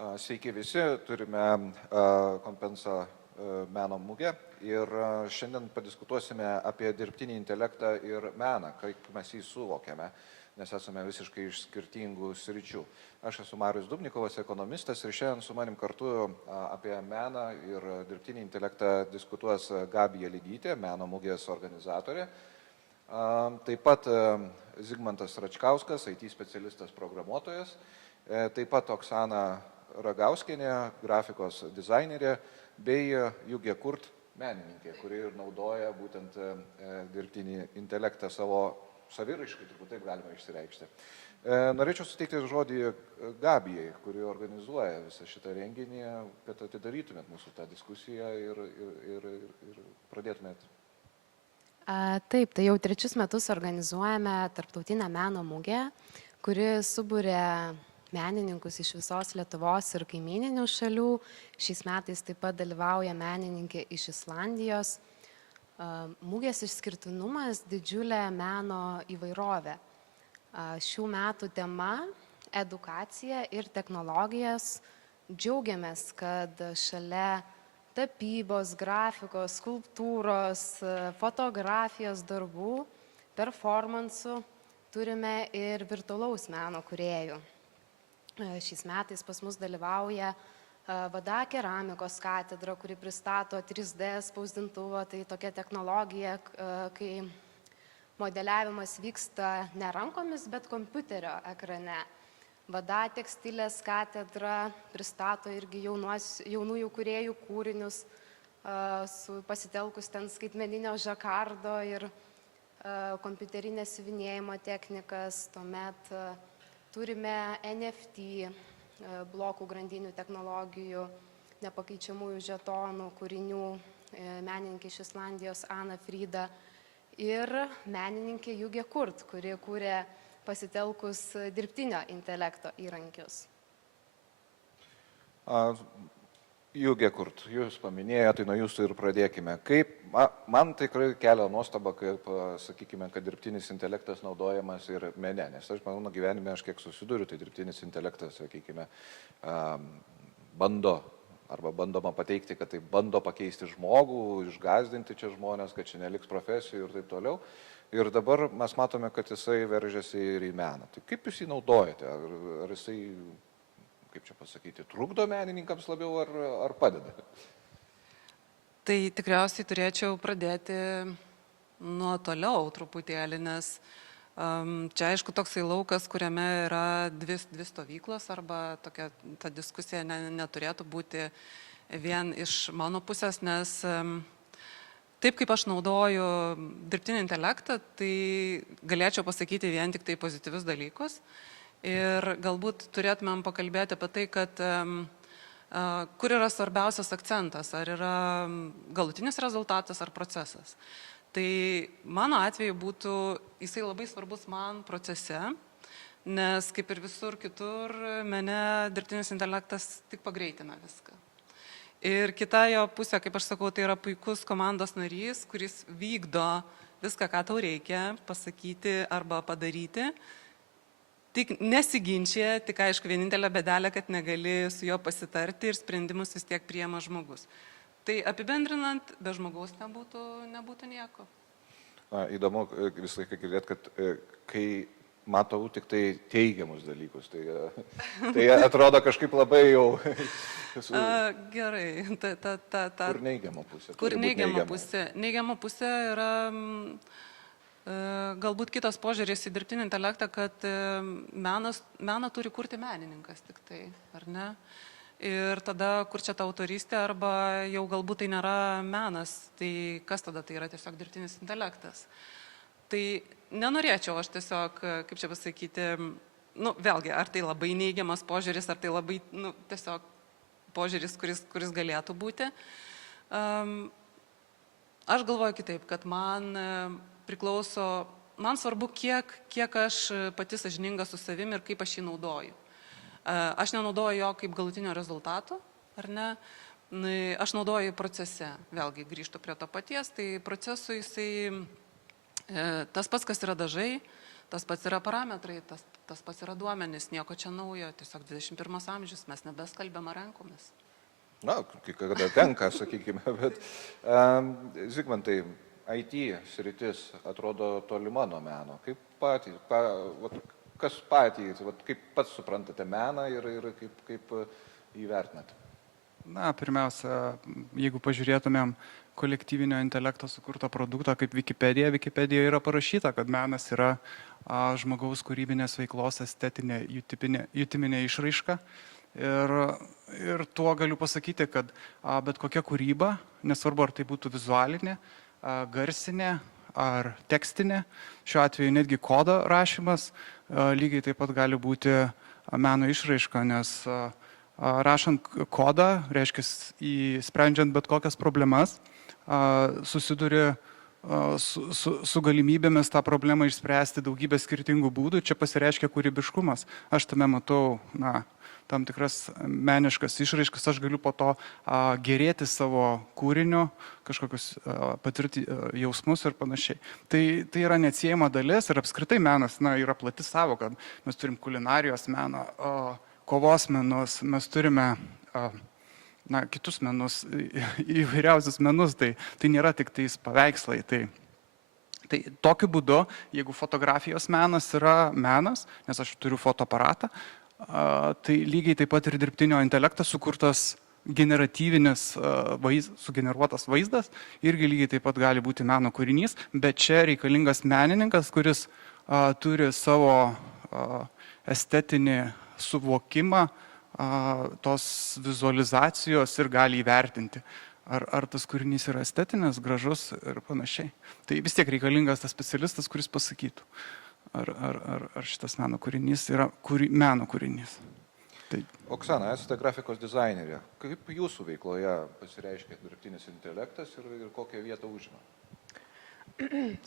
Sveiki visi, turime Kompensa meno mugę ir šiandien padiskutuosime apie dirbtinį intelektą ir meną, kaip mes jį suvokiame, nes esame visiškai iš skirtingų sričių. Aš esu Marius Dubnikovas, ekonomistas, ir šiandien su manim kartu apie meną ir dirbtinį intelektą diskutuos Gabija Ligytė, meno mugės organizatorė. Taip pat Zigmantas Račkauskas, IT specialistas programuotojas, taip pat Oksana Ragauskienė, grafikos dizainerė, bei Jugė Kurt, menininkė, kuri ir naudoja būtent dirbtinį intelektą savo saviraiškai, turbūt taip galima išsireikšti. Norėčiau suteikti žodį Gabijai, kuri organizuoja visą šitą renginį, kad atidarytumėt mūsų tą diskusiją ir pradėtumėt. Taip, tai jau 3 metus organizuojame Tarptautinę meno mugę, kuri subūrė menininkus iš visos Lietuvos ir kaimyninių šalių. Šiais metais taip pat dalyvauja menininkė iš Islandijos. Mugės išskirtinumas - didžiulė meno įvairovė. Šių metų tema - edukacija ir technologijas. Džiaugiamės, kad šalia tapybos, grafikos, skulptūros, fotografijos darbų, performansų turime ir virtualaus meno kūrėjų. Šiais metais pas mus dalyvauja VDA keramikos katedra, kuri pristato 3D spausdintuvą, tai tokia technologija, kai modeliavimas vyksta ne rankomis, bet kompiuterio ekrane. VDA tekstilės katedra pristato irgi jaunųjų kūrėjų kūrinius, pasitelkus ten skaitmeninio žakardo ir kompiuterinės siuvinėjimo technikas. Tuomet turime NFT, blokų grandinių technologijų, nepakeičiamųjų žetonų kūrinių, menininkė iš Islandijos Ana Frida ir menininkė Jugė Kurt, kuri kūrė pasitelkus dirbtinio intelekto įrankius. Jugė Kurt, jūs paminėjote, tai nuo jūsų ir pradėkime. Man tikrai kelia nuostaba, kaip, sakykime, kad dirbtinis intelektas naudojamas ir mene, nes aš mano gyvenime, aš kiek susiduriu, tai dirbtinis intelektas, sakykime, bandoma pateikti, kad tai bando pakeisti žmogų, išgąsdinti čia žmonės, kad čia neliks profesijų ir taip toliau. Ir dabar mes matome, kad jisai veržiasi ir į meną. Tai kaip jūs jį naudojate? Ar jisai, kaip čia pasakyti, trukdo menininkams labiau ar padeda? Tai tikriausiai turėčiau pradėti nuo toliau truputėlį, nes čia aišku toksai laukas, kuriame yra dvi stovyklos, arba tokia ta diskusija neturėtų būti vien iš mano pusės, nes taip kaip aš naudoju dirbtinį intelektą, tai galėčiau pasakyti vien tik tai pozityvius dalykus. Ir galbūt turėtumėm pakalbėti apie tai, kad kur yra svarbiausias akcentas, ar yra galutinis rezultatas ar procesas. Tai mano atveju būtų, jisai labai svarbus man procese, nes kaip ir visur kitur, mene dirbtinis intelektas tik pagreitina viską. Ir kita jo pusė, kaip aš sakau, tai yra puikus komandos narys, kuris vykdo viską, ką tau reikia pasakyti arba padaryti. Tik nesiginčia, tik aišku, vienintelė bėdelė, kad negali su juo pasitarti ir sprendimus vis tiek priima žmogus. Tai apibendrinant, be žmogaus nebūtų nieko. Įdomu visą laiką girdėti, kad kai matau tik tai teigiamus dalykus, tai atrodo kažkaip labai jau... Gerai. Kur neigiama pusė? Kur neigiama pusė? Neigiama pusė yra... Galbūt kitas požiūris į dirbtinį intelektą, kad meną turi kurti menininkas tik tai, ar ne? Ir tada, kur čia ta autorystė, arba jau galbūt tai nėra menas, tai kas tada tai yra tiesiog dirbtinis intelektas. Tai nenorėčiau aš tiesiog, kaip čia pasakyti, vėlgi, ar tai labai neigiamas požiūris, ar tai labai, tiesiog požiūris, kuris galėtų būti. Aš galvoju kitaip, kad man svarbu, kiek aš pati sąžininga su savimi ir kaip aš jį naudoju. Aš nenaudoju jo kaip galutinio rezultato, ar ne? Aš naudoju procese. Vėlgi grįžtu prie to paties, tai procesui jisai tas pats, kas yra dažai, tas pats yra parametrai, tas pats yra duomenys, nieko čia naujo, tiesiog 21 amžius, mes nebeskalbėme rankomis. Na, kai kada tenka, sakykime, bet Zigmantai, IT sritis atrodo tolima nuo meno. Kaip patys, kas patys, kaip pats suprantate meną ir kaip įvertinate? Na, pirmiausia, jeigu pažiūrėtumėm kolektyvinio intelekto sukurtą produktą kaip Wikipedia, Wikipedijoje yra parašyta, kad menas yra žmogaus kūrybinės veiklos estetinė jutiminė išraiška. Ir tuo galiu pasakyti, kad bet kokia kūryba, nesvarbu ar tai būtų vizualinė, garsinė ar tekstinė, šiuo atveju netgi kodo rašymas, lygiai taip pat gali būti meno išraiška, nes rašant kodą, reiškia, sprendžiant bet kokias problemas, susiduri su galimybėmis tą problemą išspręsti daugybę skirtingų būdų. Čia pasireiškia kūrybiškumas. Aš tame matau, tam tikras meniškas išraiškas, aš galiu po to gerėti savo kūriniu, kažkokius patirti jausmus ir panašiai. Tai yra neatsiejama dalis ir apskritai menas yra plati savoka. Mes turim kulinarijos meną, kovos menus, mes turime kitus menus, įvairiausius menus, tai nėra tik tais paveikslai. Tai tokiu būdu, jeigu fotografijos menas yra menas, nes aš turiu fotoaparatą, tai lygiai taip pat ir dirbtinio intelekto sukurtas generatyvinis sugeneruotas vaizdas irgi lygiai taip pat gali būti meno kūrinys, bet čia reikalingas menininkas, kuris turi savo estetinį suvokimą tos vizualizacijos ir gali įvertinti, ar tas kūrinys yra estetinis, gražus ir panašiai. Tai vis tiek reikalingas tas specialistas, kuris pasakytų, ar šitas meno kūrinys yra meno kūrinys. Tai. Oksana, esate grafikos dizainerė. Kaip jūsų veikloje pasireiškia dirbtinis intelektas ir kokią vietą užima?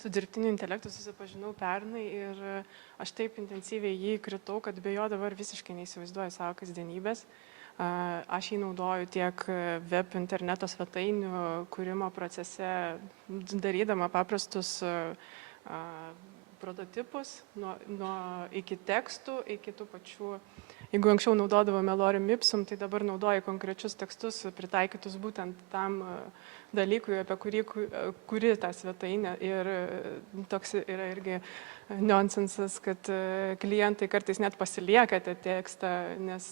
Su dirbtiniu intelektu susipažinau pernai ir aš taip intensyviai jį kritau, kad be jo dabar visiškai neįsivaizduoju savo kasdienybės. Aš jį naudoju tiek web interneto svetainių kūrimo procese, darydama paprastus prototipus iki tekstų, iki tų pačių. Jeigu anksčiau naudodavome lorem ipsum, tai dabar naudoju konkrečius tekstus pritaikytus būtent tam dalykui, apie kuri tą svetainę. Ir toks yra irgi nonsensas, kad klientai kartais net pasilieka tą tekstą, nes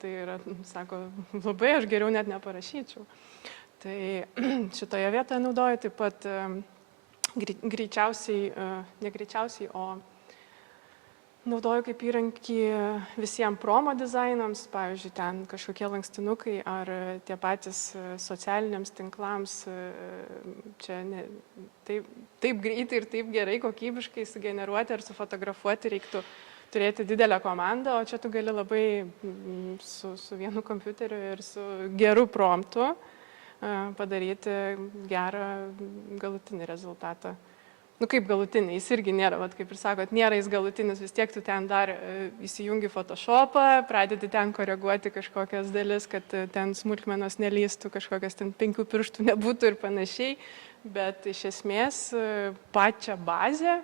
tai yra, sako, labai aš geriau net neparašyčiau. Tai šitoje vietoje naudoju taip pat ne greičiausiai, o naudoju kaip įrankį visiems promo dizainams, pavyzdžiui, ten kažkokie lankstinukai ar tie patys socialiniams tinklams. Čia taip greitai ir taip gerai kokybiškai sugeneruoti ar sufotografuoti reiktų turėti didelę komandą, o čia tu gali labai su vienu kompiuteriu ir su geru promptu padaryti gerą galutinį rezultatą. Kaip galutinį, jis irgi nėra, kaip ir sakot, nėra jis galutinis, vis tiek tu ten dar įsijungi Photoshopą, pradedi ten koreguoti kažkokias dalis, kad ten smulkmenos nelystų, kažkokias ten 5 pirštų nebūtų ir panašiai, bet iš esmės pačią bazę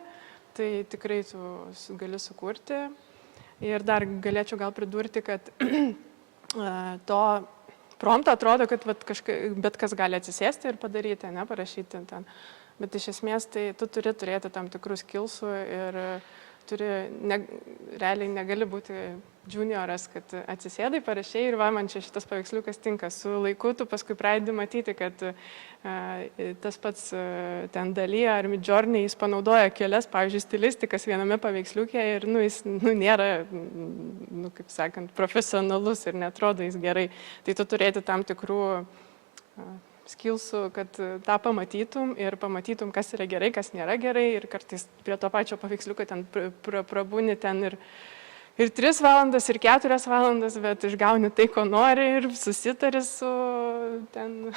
tai tikrai tu gali sukurti. Ir dar galėčiau gal pridurti, kad to prompto atrodo, kad bet kas gali atsisėsti ir padaryti, parašyti ten. Bet iš esmės tai tu turi turėti tam tikrus skillsų ir realiai negali būti junioras, kad atsisėdai, parašiai ir man čia šitas paveiksliukas tinka. Su laiku tu paskui pradedi matyti, kad tas pats ten Dali ar Midjourney jis panaudoja kelias, pavyzdžiui, stilistikas viename paveiksliukė ir jis nėra, kaip sakant, profesionalus ir netrodo jis gerai. Tai tu turėti tam tikrų skillsų, kad tą pamatytum ir pamatytum, kas yra gerai, kas nėra gerai ir kartais prie to pačio paveiksliuko ten prabūni ten ir 3 valandas, ir 4 valandas, bet išgauni tai, ko nori ir susitari su ten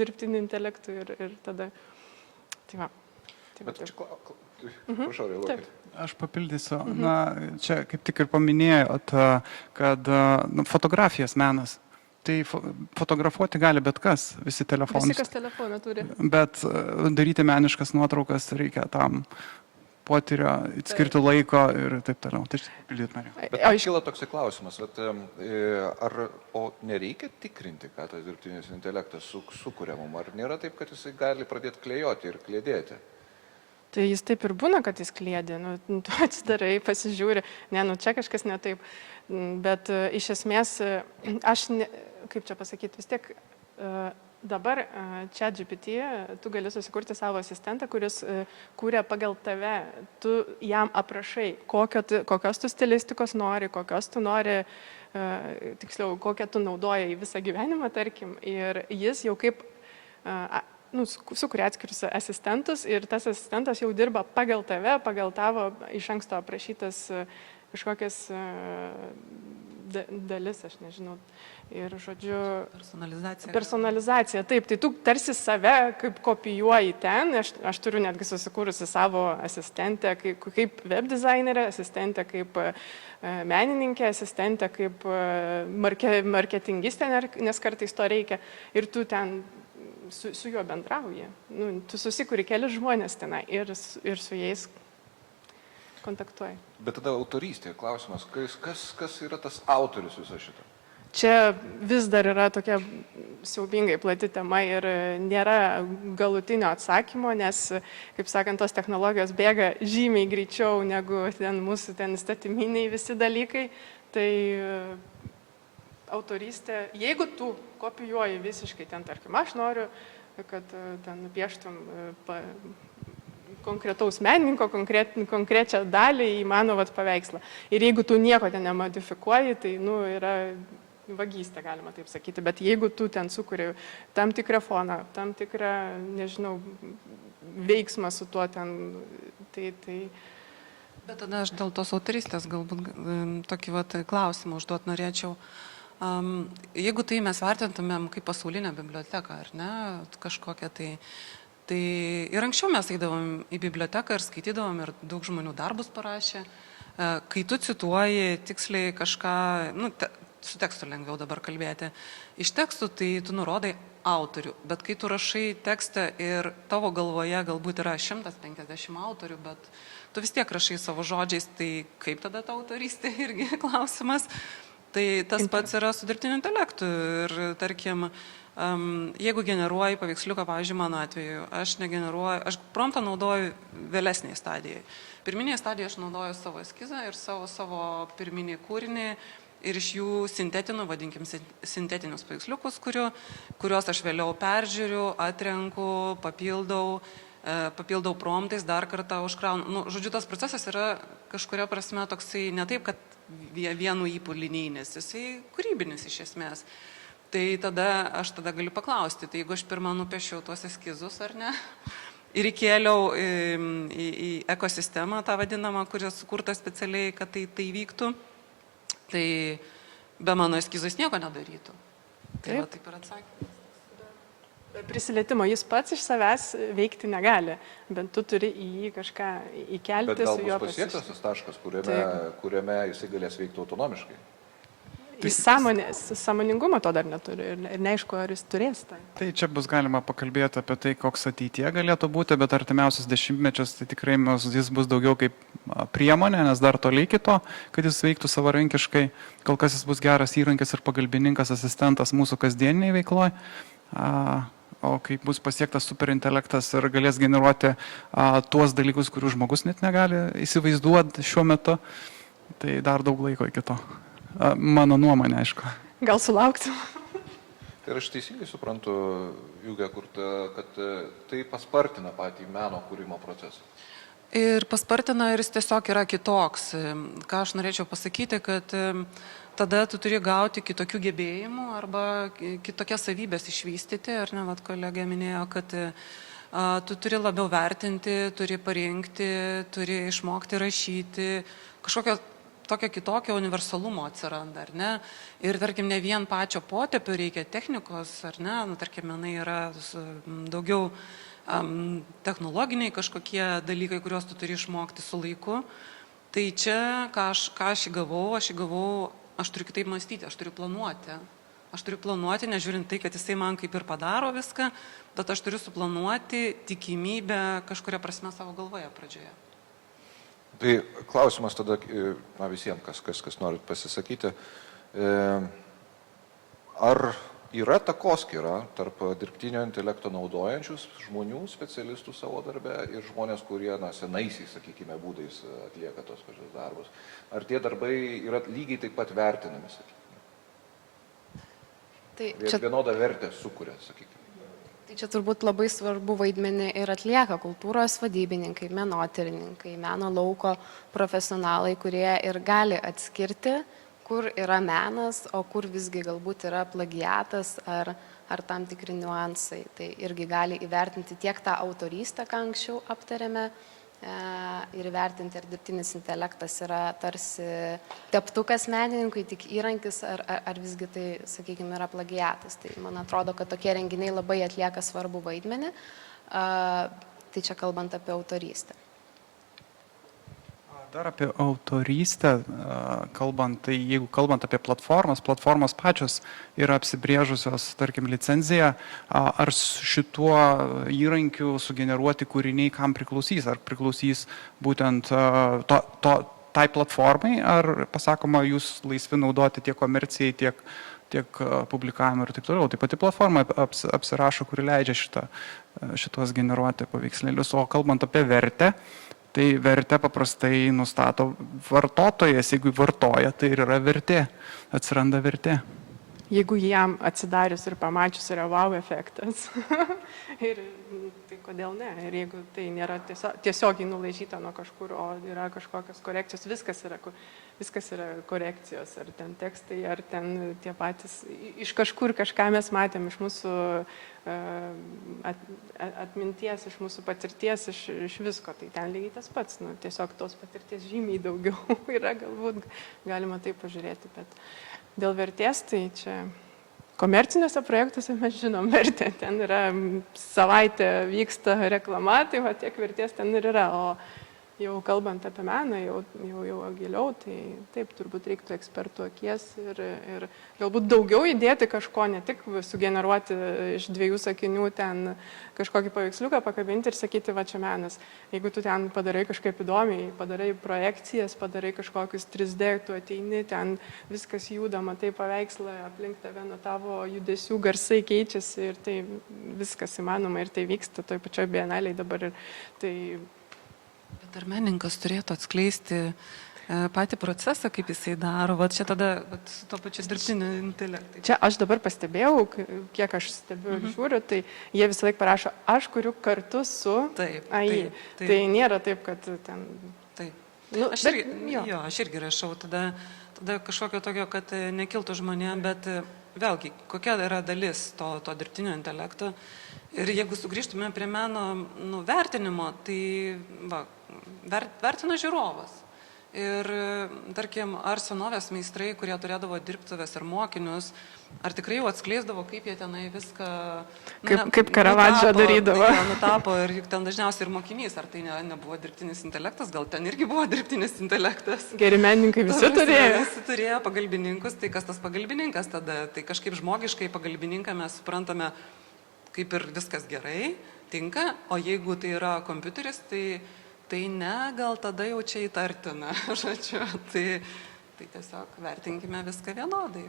dirbtiniu intelektu ir tada. Tai va. Prašau, reaguokit. Aš papildysiu. Čia kaip tik ir paminėjot, kad fotografijos menas. Tai fotografuoti gali bet kas, visi telefonus. Visi, kas telefoną turi. Bet daryti meniškas nuotraukas reikia tam potyrio, skirti laiko ir taip toliau. Tai pildyti norėjau. Bet man kyla toksai klausimas, o nereikia tikrinti, ką tas dirbtinis intelektas sukuria mum, ar nėra taip, kad jisai gali pradėti klejoti ir klėdėti? Tai jis taip ir būna, kad jis klėdė, tu atsidarai, pasižiūri, čia kažkas ne taip, bet iš esmės, kaip čia pasakyti, vis tiek dabar ChatGPT, tu gali susikurti savo asistentą, kuris kūrė pagal tave, tu jam aprašai, kokios tu stilistikos nori, kokios tu nori, tiksliau, kokią tu naudoji visą gyvenimą, tarkim, ir jis jau kaip sukuria atskirius asistentus ir tas asistentas jau dirba pagal tave, pagal tavo iš anksto aprašytas kažkokias dalis, aš nežinau. Ir, žodžiu, personalizacija. Taip, tai tu tarsi save kaip kopijuoji ten, aš turiu netgi susikūrusi savo asistentę kaip web dizainerė, asistentę kaip menininkė, asistentę kaip marketingistė, nes kartais to reikia. Ir tu ten su juo bendrauji. Tu susikuri kelius žmonės tenai ir su jais kontaktuoji. Bet tada autorystė, klausimas, kas yra tas autorius viso šito? Čia vis dar yra tokia siaubingai plati tema ir nėra galutinio atsakymo, nes, kaip sakant, tos technologijos bėga žymiai greičiau negu mūsų įstatyminiai visi dalykai. Tai autorystė, jeigu tu kopijuoji visiškai tarkim, aš noriu, kad ten nupieštum konkretaus menininko, konkrečią dalį į mano paveikslą. Ir jeigu tu nieko ten nemodifikuoji, tai yra vagystė, galima taip sakyti. Bet jeigu tu ten sukuri tam tikrą foną, tam tikrą, nežinau, veiksmą su tuo ten, tai... Bet tada aš dėl tos autorystės galbūt tokį klausimą užduot norėčiau. Jeigu tai mes vertintumėm kaip pasaulinę biblioteką, ar ne, kažkokią tai ir anksčiau mes eidavom į biblioteką ir skaitydavom ir daug žmonių darbus parašė. Kai tu cituoji tiksliai kažką, su tekstu lengviau dabar kalbėti, iš tekstų tai tu nurodai autorių, bet kai tu rašai tekstą ir tavo galvoje galbūt yra 150 autorių, bet tu vis tiek rašai savo žodžiais, tai kaip tada ta autorystė irgi klausimas. Tai tas pats yra su dirbtiniu intelektu ir tarkim, jeigu generuoji paveiksliuką, pavyzdžiui, mano atveju, aš promptą naudoju vėlesniai stadijai. Pirminėje stadijoje aš naudoju savo eskizą ir savo pirminį kūrinį ir iš jų sintetinu, vadinkim, sintetinius paveiksliukus, kuriuos aš vėliau peržiūriu, atrenku, papildau promptais, dar kartą užkraunu. Žodžiu, tas procesas yra kažkuria prasme toksai ne taip, kad vienu ypu linijinis, jisai kūrybinis iš esmės. Tai aš tada galiu paklausti, tai jeigu aš pirmą nupiešiau tuos eskizus, ar ne, ir įkėliau į ekosistemą, tą vadinamą, kuri sukurta specialiai, kad tai vyktų, tai be mano eskizais nieko nedarytų. Tai taip ir atsakymas. Prisilietimo jis pats iš savęs veikti negali, bet tu turi į jį kažką įkelti. Bet gal bus pasiektas tas taškas, kuriame jisai galės veikti autonomiškai? Jis sąmoningumo to dar neturi ir neaišku, ar jis turės tai. Tai čia bus galima pakalbėti apie tai, koks ateityje galėtų būti, bet artimiausius dešimtmečius tai tikrai jis bus daugiau kaip priemonė, nes dar toliai iki to, kad jis veiktų savarankiškai. Kol kas jis bus geras įrankis ir pagalbininkas, asistentas mūsų kasdieniniai veikloje. O kai bus pasiektas superintelektas ir galės generuoti tuos dalykus, kurių žmogus net negali įsivaizduoti šiuo metu, tai dar daug laiko iki to. Mano nuomonė, aišku. Gal sulauksim? Tai aš teisingai suprantu, Jūga, kad tai paspartina patį meno kūrimo procesą. Ir paspartina ir jis tiesiog yra kitoks. Ką aš norėčiau pasakyti, kad tada tu turi gauti kitokių gebėjimų arba kitokias savybės išvystyti. Ar ne, kolegė minėjo, kad tu turi labiau vertinti, turi parinkti, turi išmokti rašyti, kažkokio tokio kitokio universalumo atsiranda, ar ne? Ir tarkim, ne vien pačio potėpio reikia technikos, ar ne? Tarkim, jinai yra daugiau technologiniai kažkokie dalykai, kuriuos tu turi išmokti su laiku. Tai čia, ką aš įgavau, aš turiu kitaip mąstyti, aš turiu planuoti. Aš turiu planuoti, nežiūrint tai, kad jisai man kaip ir padaro viską, bet aš turiu suplanuoti tikimybę kažkuria prasme savo galvoje pradžioje. Tai klausimas tada visiems, kas norit pasisakyti. Ar yra takoskyra tarp dirbtinio intelekto naudojančius žmonių, specialistų savo darbe ir žmonės, kurie senaisiais, sakykime, būdais atlieka tos pačius darbus? Ar tie darbai yra lygiai taip pat vertinami, sakykime? Tai Jie vienodą vertę sukuria, sakykime. Tai čia turbūt labai svarbu vaidmenį ir atlieka kultūros vadybininkai, menotyrininkai, meno lauko profesionalai, kurie ir gali atskirti, kur yra menas, o kur visgi galbūt yra plagiatas ar tam tikri niuansai. Tai irgi gali įvertinti tiek tą autorystę, ką anksčiau aptarėme, ir įvertinti, ar dirbtinis intelektas yra tarsi teptukas menininkui, tik įrankis, ar visgi tai, sakykime, yra plagiatas. Tai man atrodo, kad tokie renginiai labai atlieka svarbų vaidmenį. Tai čia kalbant apie autorystę. Dar apie autorystę kalbant, tai jeigu kalbant apie platformos pačios yra apsibrėžusios, tarkim, licenciją, ar šituo įrankiu sugeneruoti kūriniai kam priklausys? Ar priklausys būtent tai platformai, ar pasakoma, jūs laisvi naudoti tiek komercijai, tiek publikavimui ir taip toliau. Tai pati platforma apsirašo, kuri leidžia šitos generuoti paveikslėlius. O kalbant apie vertę, tai vertę paprastai nustato vartotojas, jeigu vartoja, tai ir yra vertė, atsiranda vertė. Jeigu jam atsidarius ir pamačius yra wow efektas, ir tai kodėl ne? Ir jeigu tai nėra tiesiogiai nulaižyta nuo kažkur, o yra kažkokios korekcijos, viskas yra korekcijos, ar ten tekstai, ar ten tie patys, iš kažkur kažką mes matėm, iš mūsų atminties, iš mūsų patirties, iš visko, tai ten lygiai tas pats, tiesiog tos patirties žymiai daugiau yra, galbūt galima taip pažiūrėti, bet dėl vertės, tai čia komerciniuose projektuose mes žinom vertę, ten yra savaitę vyksta reklama, tai va tiek vertės ten ir yra, o jau kalbant apie meną, jau giliau, tai taip turbūt reiktų ekspertų akies ir galbūt daugiau įdėti kažko, ne tik sugeneruoti iš 2 sakinių ten kažkokį paveiksliuką pakabinti ir sakyti, va čia menas. Jeigu tu ten padarai kažkaip įdomiai, padarai projekcijas, padarai kažkokius 3D, tu ateini, ten viskas juda, matai paveikslą, aplink tave nuo tavo judesių garsai keičiasi ir tai viskas įmanoma ir tai vyksta toj pačioj bienalėj dabar. Bet ar menininkas turėtų atskleisti patį procesą, kaip jisai daro, va čia tada su to pačiu dirbtiniu intelektu? Čia aš dabar pastebėjau, kiek aš stebiu ir žiūriu, tai jie visą laiką parašo, aš kuriu kartu su AI. Tai nėra taip, kad ten... Taip. Aš irgi rašau, tada kažkokio tokio, kad nekiltų žmonėm, bet vėlgi, kokia yra dalis to dirbtinio intelekto. Ir jeigu sugrįžtume prie meno vertinimo, tai vertina žiūrovas. Ir tarkim, ar senovės meistrai, kurie turėdavo dirbtuves ir mokinius, ar tikrai jau atskleisdavo, kaip jie tenai viską... Kaip Karavadžo darydavo. Nutapo ir juk ten dažniausiai ir mokinys, ar tai nebuvo dirbtinis intelektas, gal ten irgi buvo dirbtinis intelektas. Geri menininkai visi turėjo. Visi turėjo pagalbininkus, tai kas tas pagalbininkas tada? Tai kažkaip žmogiškai pagalbininką mes suprantame, kaip ir viskas gerai, tinka, o jeigu tai yra kompiuteris, tai ne, gal tada jau čia įtartina, žodžiu, tai tiesiog vertinkime viską vienodai.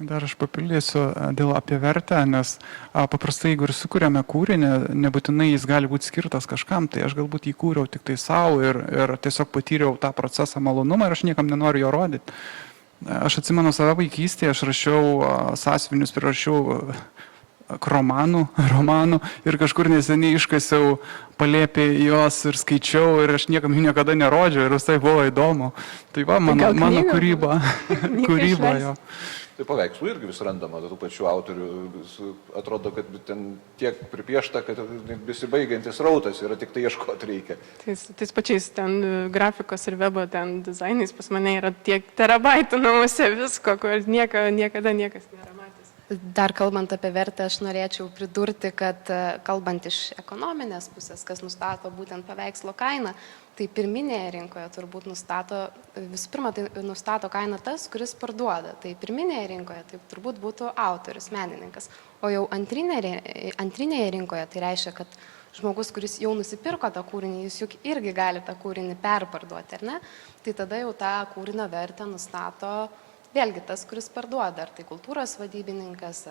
Dar aš papildysiu apie vertę, nes paprastai, jeigu ir sukūrėme kūrinį, nebūtinai jis gali būti skirtas kažkam, tai aš galbūt jį kūriau tik tai savo ir tiesiog patyriau tą procesą malonumą ir aš niekam nenoriu jo rodyti. Aš atsimenu save vaikystėje, aš rašiau sąsiuvinius, prirašiau romanų ir kažkur neseniai iškasiau palėpį jos ir skaičiau ir aš niekam jų niekada nerodžiau ir visai buvo įdomu. Tai va, mano kūryba jo. Tai paveikslų irgi vis randama, tų pačių autorių, atrodo, kad ten tiek pripiešta, kad besibaigiantis rautas yra, tik tai ieškoti reikia. Tais pačiais ten grafikos ir webo ten dizainais pas mane yra tiek terabaitų namuose visko, kur niekada niekas nėra matęs. Dar kalbant apie vertę, aš norėčiau pridurti, kad kalbant iš ekonominės pusės, kas nustato būtent paveikslo kainą, tai pirminėje rinkoje turbūt visų pirma, tai nustato kainą tas, kuris parduoda. Tai pirminėje rinkoje tai turbūt būtų autorius, menininkas. O jau antrinėje rinkoje tai reiškia, kad žmogus, kuris jau nusipirko tą kūrinį, jis juk irgi gali tą kūrinį perparduoti, ar ne? Tai tada jau tą kūrinio vertę nustato vėlgi tas, kuris parduoda, ar tai kultūros vadybininkas,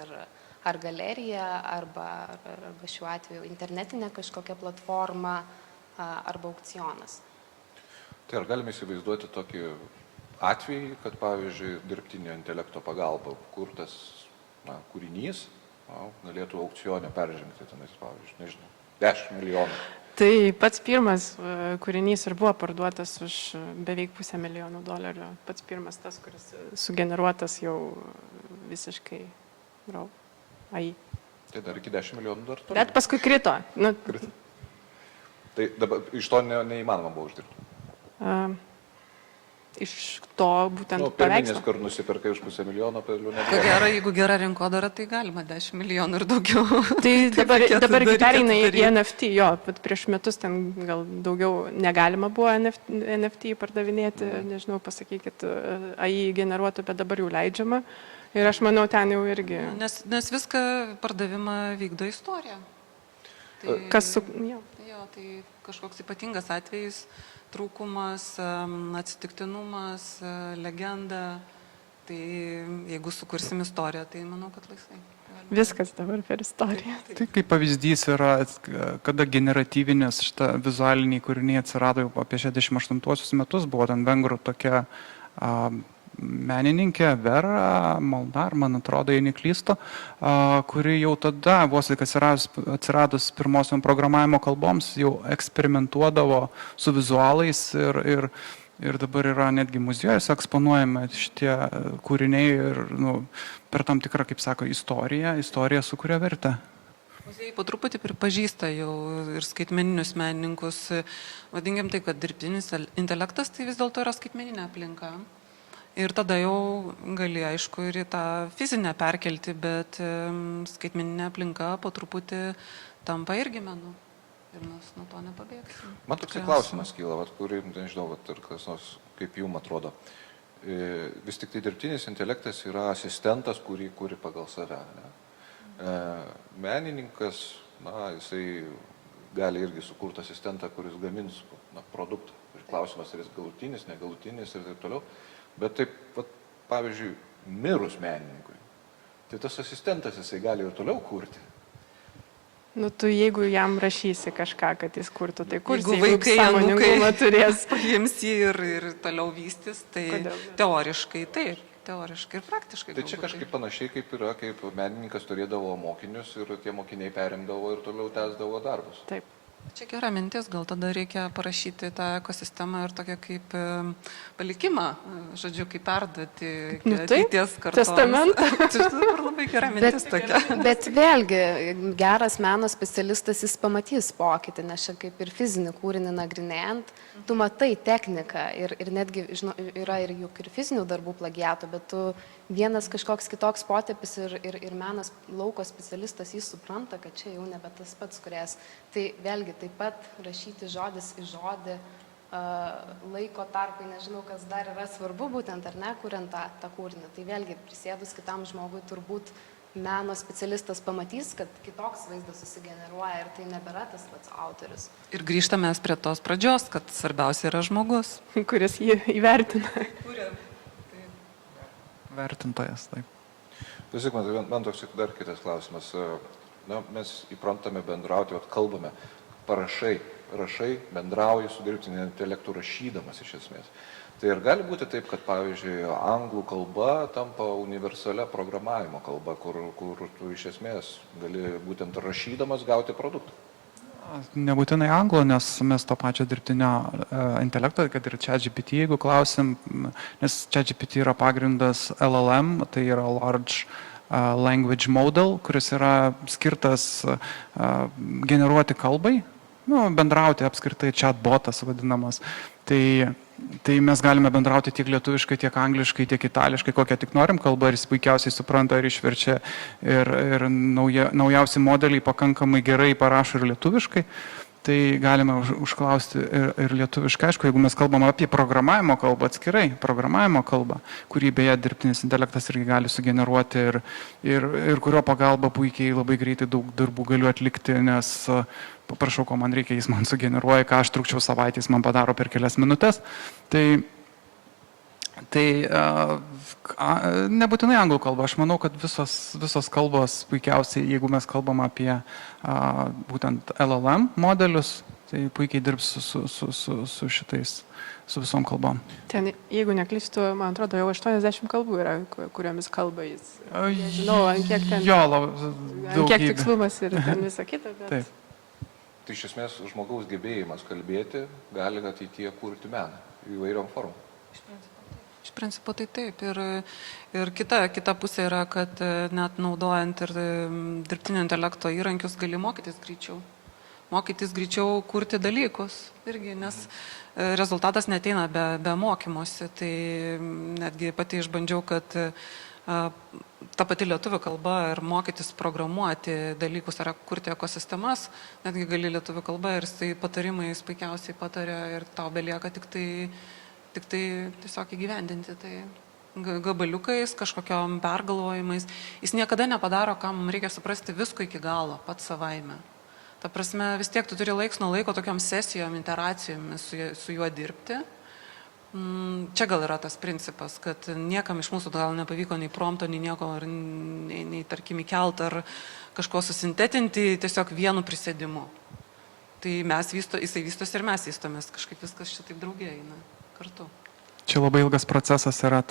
ar galerija, arba šiuo atveju internetinė kažkokia platforma, arba aukcionas. Tai ar galime įsivaizduoti tokį atvejį, kad pavyzdžiui dirbtinio intelekto pagalba kurtas kūrinys galėtų aukcionę peržengti tenais, pavyzdžiui, nežinau, 10 milijonų. Tai pats pirmas kūrinys ir buvo parduotas už beveik $500,000. Pats pirmas tas, kuris sugeneruotas jau visiškai AI. Tai dar iki 10 milijonų dar turi. Bet paskui krito. Nu, Tai dabar iš to neįmanoma buvo uždirbti. Iš to būtent Pirminis, paveikslo. kur nusipirkai už $500,000, Ko nebuvo. gero, jeigu gera rinkodara, tai galima 10 milijonų ir daugiau. Tai reikėtų dabar daryti, pereina į daryti. NFT, jo, bet prieš metus ten gal daugiau negalima buvo NFT pardavinėti, nežinau, pasakykit, AI generuotų, bet dabar jau leidžiama. Ir aš manau, ten jau irgi. Nes viską pardavimą vykdo istorija. Tai, Kas su... Jo. Jo, tai kažkoks ypatingas atvejis, trūkumas, atsitiktinumas, legenda. Tai jeigu sukursim istoriją, tai manau, kad laisvai. Viskas dabar per istoriją. Tai kaip pavyzdys yra, kada generatyvinės šitą vizualiniai kūriniai atsirado jau apie 68 metus, buvo ten vengrų tokia menininkė Vera Molnar, man atrodo, jei neklystu, kuri jau tada, vos tik atsiradus pirmosiom programavimo kalboms, jau eksperimentuodavo su vizualais ir dabar yra netgi muziejuose eksponuojami šitie kūriniai ir per tam tikrą, kaip sako, istorija sukuria vertę. Muziejai po truputį pripažįsta jau ir skaitmeninius menininkus. Vadinkim tai, kad dirbtinis intelektas tai vis dėlto yra skaitmeninė aplinka. Ir tada jau gali, aišku, ir į tą fizinę perkelti, bet skaitmeninė aplinka po truputį tampa irgi menu. Ir mes nuo to nepabėgsim. Man toks klausimas kyla, kurį, nežinau, ir kas nors, kaip jums atrodo. Vis tik tai dirbtinis intelektas yra asistentas, kurį kuri pagal save. Ne? Menininkas, jisai gali irgi sukurti asistentą, kuris gamins produktą. Ir klausimas, ar jis galutinis, negalutinis ir taip toliau. Bet taip, pavyzdžiui, mirus menininkui, tai tas asistentas jisai gali ir toliau kurti. Nu, tu jeigu jam rašysi kažką, kad jis kurtų, tai kursi, Jeigu vaikai, sąmoningumą turės. Paims jį ir toliau vystys, tai Kodėl? teoriškai taip, teoriškai ir praktiškai. Tai čia kažkaip panašiai kaip yra, kaip menininkas turėdavo mokinius ir tie mokiniai perimdavo ir toliau tęsdavo darbus. Taip. Čia gera mintis, gal tada reikia parašyti tą ekosistemą ir tokią kaip palikimą, žodžiu, kaip perduoti ateities kartoms. Testamentą. Čia dabar labai gera mintis tokia. Bet vėlgi, geras meno specialistas, jis pamatys pokytį, nes čia kaip ir fizinį kūrinį nagrinėjant, tu matai techniką ir netgi, žinau, yra ir juk ir fizinių darbų plagiatų, bet tu vienas kažkoks kitoks potėpis ir menas lauko specialistas, jis supranta, kad čia jau nebe tas pats kūrėjas. Tai vėlgi taip pat rašyti žodis į žodį, laiko tarpai, nežinau, kas dar yra svarbu būtent, ar ne, kuriant tą kūrinį. Tai vėlgi prisėdus kitam žmogui turbūt meno specialistas pamatys, kad kitoks vaizdas susigeneruoja ir tai nebėra tas pats autorius. Ir grįžtame prie tos pradžios, kad svarbiausia yra žmogus. Kuris jį įvertina. Vertintojas, taip. Visik, man toks dar kitas klausimas. Mes įprantame bendrauti, kalbame, rašai, bendrauji su dirbtiniu intelektu rašydamas iš esmės. Tai ir gali būti taip, kad, pavyzdžiui, anglų kalba tampa universalia programavimo kalba, kur tu iš esmės gali būtent rašydamas gauti produktą. Nebūtinai anglų, nes mes to pačio dirbtinio intelekto, kad ir ChatGPT, jeigu klausim, nes ChatGPT yra pagrindas LLM, tai yra Large Language Model, kuris yra skirtas generuoti kalbai, bendrauti apskritai chatbotas vadinamas. Tai mes galime bendrauti tiek lietuviškai, tiek angliškai, tiek itališkai, kokią tik norim kalbą ir jis puikiausiai supranta ir išverčia ir naujausi modeliai pakankamai gerai parašo ir lietuviškai. tai galime užklausti ir lietuviškai. Aišku, jeigu mes kalbame apie programavimo kalbą atskirai, programavimo kalbą, kurį beje dirbtinis intelektas irgi gali sugeneruoti ir kurio pagalba puikiai labai greitai daug darbų galiu atlikti, nes paprašau, ko man reikia, jis man sugeneruoja, ką aš trukčiau savaitę, jis man padaro per kelias minutės. Tai nebūtinai anglų kalba, aš manau, kad visos kalbos puikiausiai, jeigu mes kalbam apie būtent LLM modelius, tai puikiai dirbs su šitais, su visom kalbom. Ten, jeigu neklystu, man atrodo, jau 80 kalbų yra, kuriomis kalba jis. Nežinau, ant kiek ten. Jo, ant kiek tikslumas ir ten visa kita. Bet... Taip. Tai iš esmės žmogaus gebėjimas kalbėti gali ateityje kurti meną įvairiom formom. Iš principo tai taip. Ir kita pusė yra, kad net naudojant ir dirbtinio intelekto įrankius gali mokytis greičiau. Mokytis greičiau kurti dalykus irgi, nes rezultatas neteina be mokymosi. Tai netgi pati išbandžiau, kad ta pati lietuvių kalba ir mokytis programuoti dalykus ar kurti ekosistemas, netgi gali lietuvių kalba ir jisai patarimais puikiausiai pataria ir tau belieka tik tai tiesiog įgyvendinti. Tai gabaliukais, kažkokiom pergalvojimais. Jis niekada nepadaro, kam reikia suprasti visko iki galo, pats savaime. Ta prasme, vis tiek tu turi laiks nuo laiko tokiom sesijom, interacijomis su juo dirbti. Čia gal yra tas principas, kad niekam iš mūsų gal nepavyko nei prompto, nei nieko, nei tarkim įkelt ar kažko susintetinti tiesiog vienu prisėdimu. Tai jisai vystosi ir mes vystomės, kažkaip viskas čia taip draugiai eina kartu. Čia labai ilgas procesas yra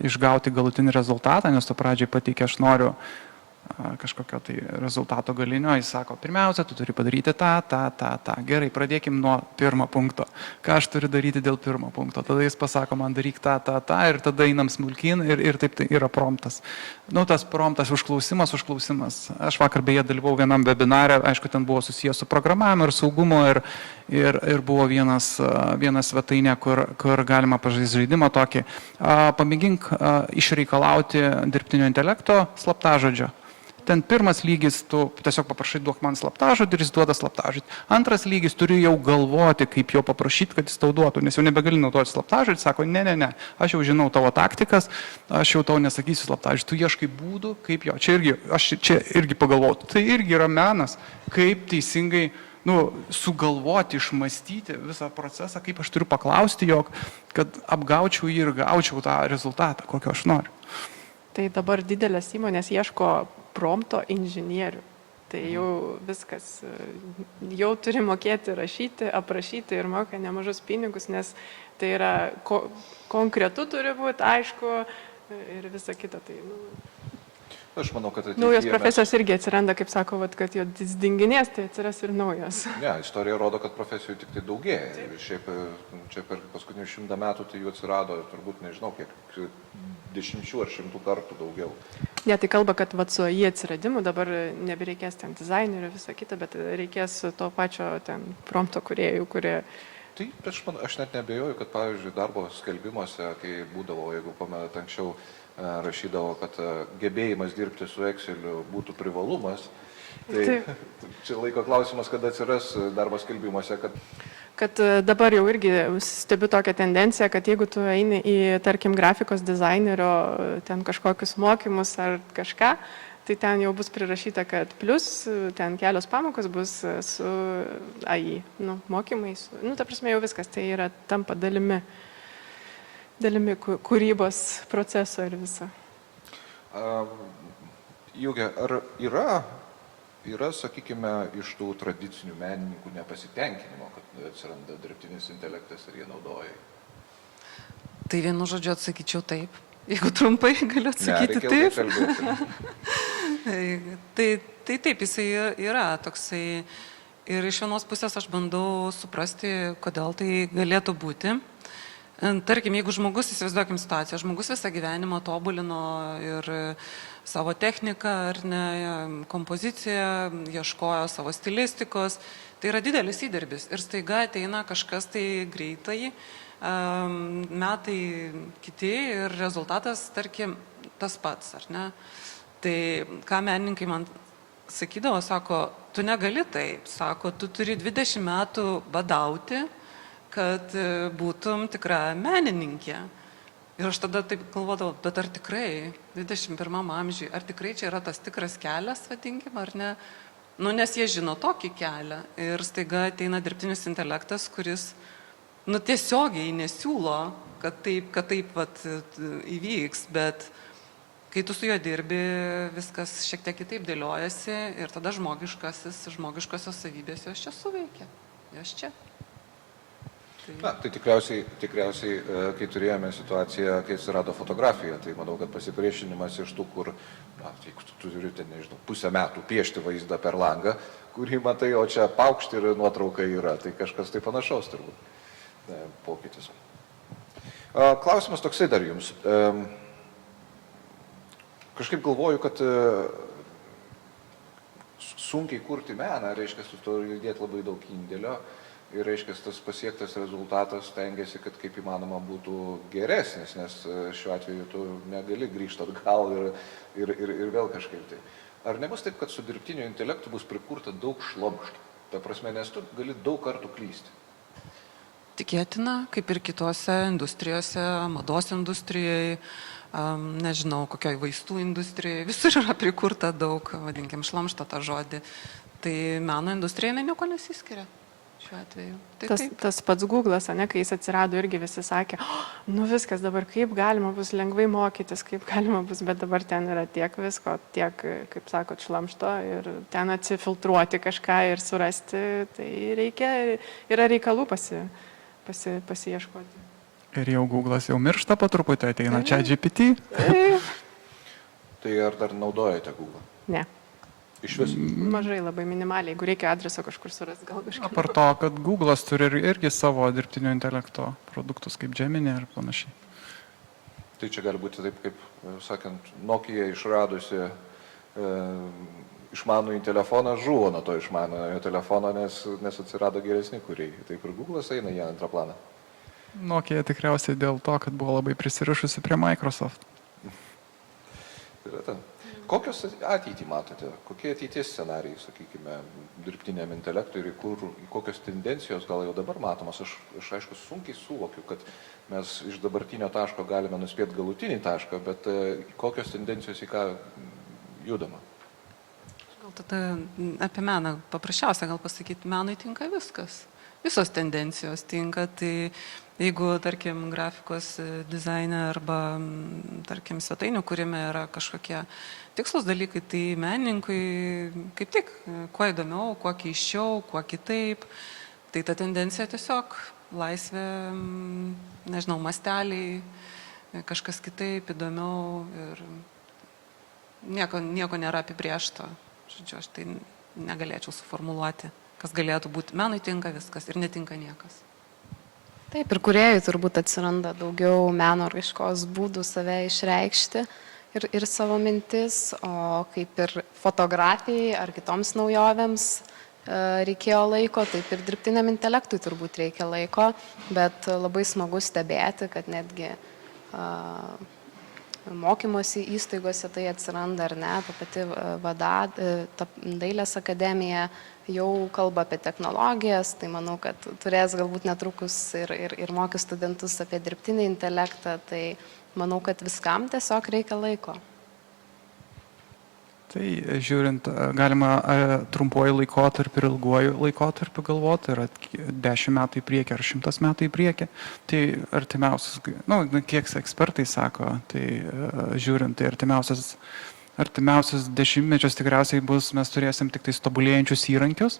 išgauti galutinį rezultatą, nes tu pradžiai pateikė, aš noriu kažkokio tai rezultato galinio, jis sako, pirmiausia, tu turi padaryti tą. Gerai, pradėkim nuo pirmo punkto. Ką aš turiu daryti dėl pirmo punkto? Tada jis pasako, man daryk tą ir tada einam smulkin ir taip tai yra promptas. Tas promptas užklausimas. Aš vakar beje dalyvau vienam webinare, aišku, ten buvo susijęs su programavimu ir saugumu ir buvo viena svetainė, kur galima pažaisti žaidimą tokį. Pamėgink išreikalauti dirbtinio intelekto slaptažodžio. Ten pirmas lygis, tu tiesiog paprašai, duok man slaptažodį ir jis duoda slaptažodį. Antras lygis, turi jau galvoti, kaip jo paprašyti, kad jis tau duotų, nes jau nebegali naudoti slaptažodį, sako, ne, aš jau žinau tavo taktikas, aš jau tau nesakysiu slaptažodį, tu ieškai būdų, kaip jo. Aš čia irgi pagalvoju, tai irgi yra menas, kaip teisingai sugalvoti, išmastyti visą procesą, kaip aš turiu paklausti jo, kad apgaučiau jį ir gaučiau tą rezultatą, kokio aš noriu. Tai dabar didelės įmonės ieško prompto inžinierių. Tai jau viskas, jau turi mokėti rašyti, aprašyti ir moka nemažus pinigus, nes tai yra konkretu turi būti, aišku, ir visa kita. Tai, Aš manau, kad naujos profesijos irgi atsiranda, kaip sako, kad jo dinginės, tai atsiras ir naujos. Ne, istorija rodo, kad profesijų tik tai daugėja. Šiaip čia per paskutinius 100 metų tai jų atsirado, turbūt nežinau, kiek 10 ar 100 kartų daugiau. Ne, tai kalba, kad su jį atsiradimu dabar nebereikės ten dizainerių, visą kitą, bet reikės to pačio ten prompto kūrėjų, kurie... Tai aš net nebejoju, kad, pavyzdžiui, darbo skelbimuose, kai būdavo, jeigu pamenat anksčiau, rašydavo, kad gebėjimas dirbti su Exceliu būtų privalumas. Tai čia laiko klausimas, kada atsiras darbo skelbimuose, kad dabar jau irgi stebiu tokią tendenciją, kad jeigu tu eini į, tarkim, grafikos dizainerio ten kažkokius mokymus ar kažką, tai ten jau bus prirašyta, kad plus ten kelios pamokos bus su AI, mokymais. Ta prasme jau viskas, tai yra tampa dalimi kūrybos proceso ir viso. Jūge, ar yra, sakykime, iš tų tradicinių menininkų nepasitenkinimo, kad atsiranda dirbtinis intelektas ir jie naudoja? Tai vienu žodžiu atsakyčiau taip. Jeigu trumpai galiu atsakyti taip. Tai taip, jisai yra toksai. Ir iš vienos pusės aš bandau suprasti, kodėl tai galėtų būti. Tarkim, jeigu žmogus, įsivaizduokim situaciją, žmogus visą gyvenimą tobulino ir savo techniką ar ne, kompoziciją, ieškojo savo stilistikos, tai yra didelis įdirbis ir staiga ateina kažkas tai greitai, metai kiti ir rezultatas, tarkim, tas pats, ar ne? Tai ką menininkai man sakydavo, sako, tu negali taip, sako, tu turi 20 metų badauti, kad būtum tikra menininkė. Ir aš tada taip galvodavau, bet ar tikrai 21 amžiui, ar tikrai čia yra tas tikras kelias, vadinkim, ar ne? Nu, nes jie žino tokį kelią ir staiga ateina dirbtinis intelektas, kuris, nu, tiesiogiai nesiūlo, kad taip vat, įvyks, bet kai tu su juo dirbi, viskas šiek tiek kitaip dėliojasi ir tada žmogiškosios savybės jos čia suveikia, jos čia. Na, tai tikriausiai, kai turėjome situaciją, kai atsirado fotografija, tai manau, kad pasipriešinimas iš tų, kur, na, jeigu tu turi, nežinau, pusę metų piešti vaizdą per langą, kurį matai, o čia paukšti ir nuotrauka yra, tai kažkas tai panašaus turbūt pokytis. Klausimas toksai dar jums. Kažkaip galvoju, kad sunkiai kurti meną, reiškia, tu turi įdėti labai daug indėlio ir, reiškia, tas pasiektas rezultatas tengiasi, kad kaip įmanoma būtų geresnis, nes šiuo atveju tu negali grįžti atgal ir vėl kažkaip tai. Ar nebus taip, kad su dirbtiniu intelektu bus prikurta daug šlamšto? Ta prasme, nes tu gali daug kartų klysti. Tikėtina, kaip ir kitose industrijose, mados industrijai, nežinau, kokioj vaistų industrijai, visur yra prikurta daug, vadinkim, šlamšto tą žodį. Tai meno industrija nieko nesiskiria šiuo atveju. Tas pats Google'as, ne, kai jis atsirado, irgi visi sakė, nu viskas dabar kaip galima bus lengvai mokytis, kaip galima bus, bet dabar ten yra tiek visko, tiek, kaip sakot, šlamšto ir ten atsifiltruoti kažką ir surasti, tai yra reikalų pasiieškoti. Ir jau Google'as jau miršta po truputį, ateina ChatGPT. Tai ar dar naudojate Google? Ne. Iš vis? Mažai, labai minimaliai. Jeigu reikia adreso kažkur surasti, gal kažkaip. Apart to, kad Google'as turi irgi savo dirbtinio intelekto produktus kaip Gemini ir panašiai. Tai čia gali būti taip, kaip, sakant, Nokia išradusi išmanųjį telefoną, žuvo nuo to išmanųjį telefono, nes atsirado geresni kūrėjai. Taip ir Google'as eina į antrą planą. Nokia tikriausiai dėl to, kad buvo labai prisirišusi prie Microsoft. Yra ta. Kokios ateitį matote? Kokie ateities scenarijai, sakykime, dirbtiniam intelektui ir kokios tendencijos gal jau dabar matomos? Aš aišku, sunkiai suvokiu, kad mes iš dabartinio taško galime nuspėti galutinį tašką, bet kokios tendencijos į ką judama? Gal tada apie meną paprasčiausia gal pasakyti, menui tinka viskas. Visos tendencijos tinka, tai jeigu, tarkim, grafikos dizaine arba, tarkim, svetainių kūrime yra kažkokie tikslus dalykai, tai menininkui kaip tik, kuo įdomiau, kuo keiščiau, kuo kitaip, tai ta tendencija tiesiog laisvė, nežinau, masteliai, kažkas kitaip, įdomiau ir nieko nėra apibriešto. Žodžiu, aš tai negalėčiau suformuluoti. Kas galėtų būti, menui tinka viskas ir netinka niekas. Taip, ir kūrėjai turbūt atsiranda daugiau meno raiškos būdų save išreikšti ir savo mintis, o kaip ir fotografijai ar kitoms naujovėms reikėjo laiko, taip ir dirbtiniam intelektui turbūt reikia laiko, bet labai smagu stebėti, kad netgi mokymosi įstaigose tai atsiranda ar ne, ta pati VADA, ta Dailės akademija jau kalba apie technologijas, tai manau, kad turės galbūt netrukus ir mokys studentus apie dirbtinį intelektą, tai manau, kad viskam tiesiog reikia laiko. Tai žiūrint, galima trumpuoju laikotarpiu ir ilguoju laikotarpiu galvoti, yra 10 metų į priekį ar 100 metų į priekį. Tai artimiausias, kiek ekspertai sako, tai žiūrint, tai artimiausius dešimtmečius tikriausiai mes turėsim tik tai tobulėjančius įrankius.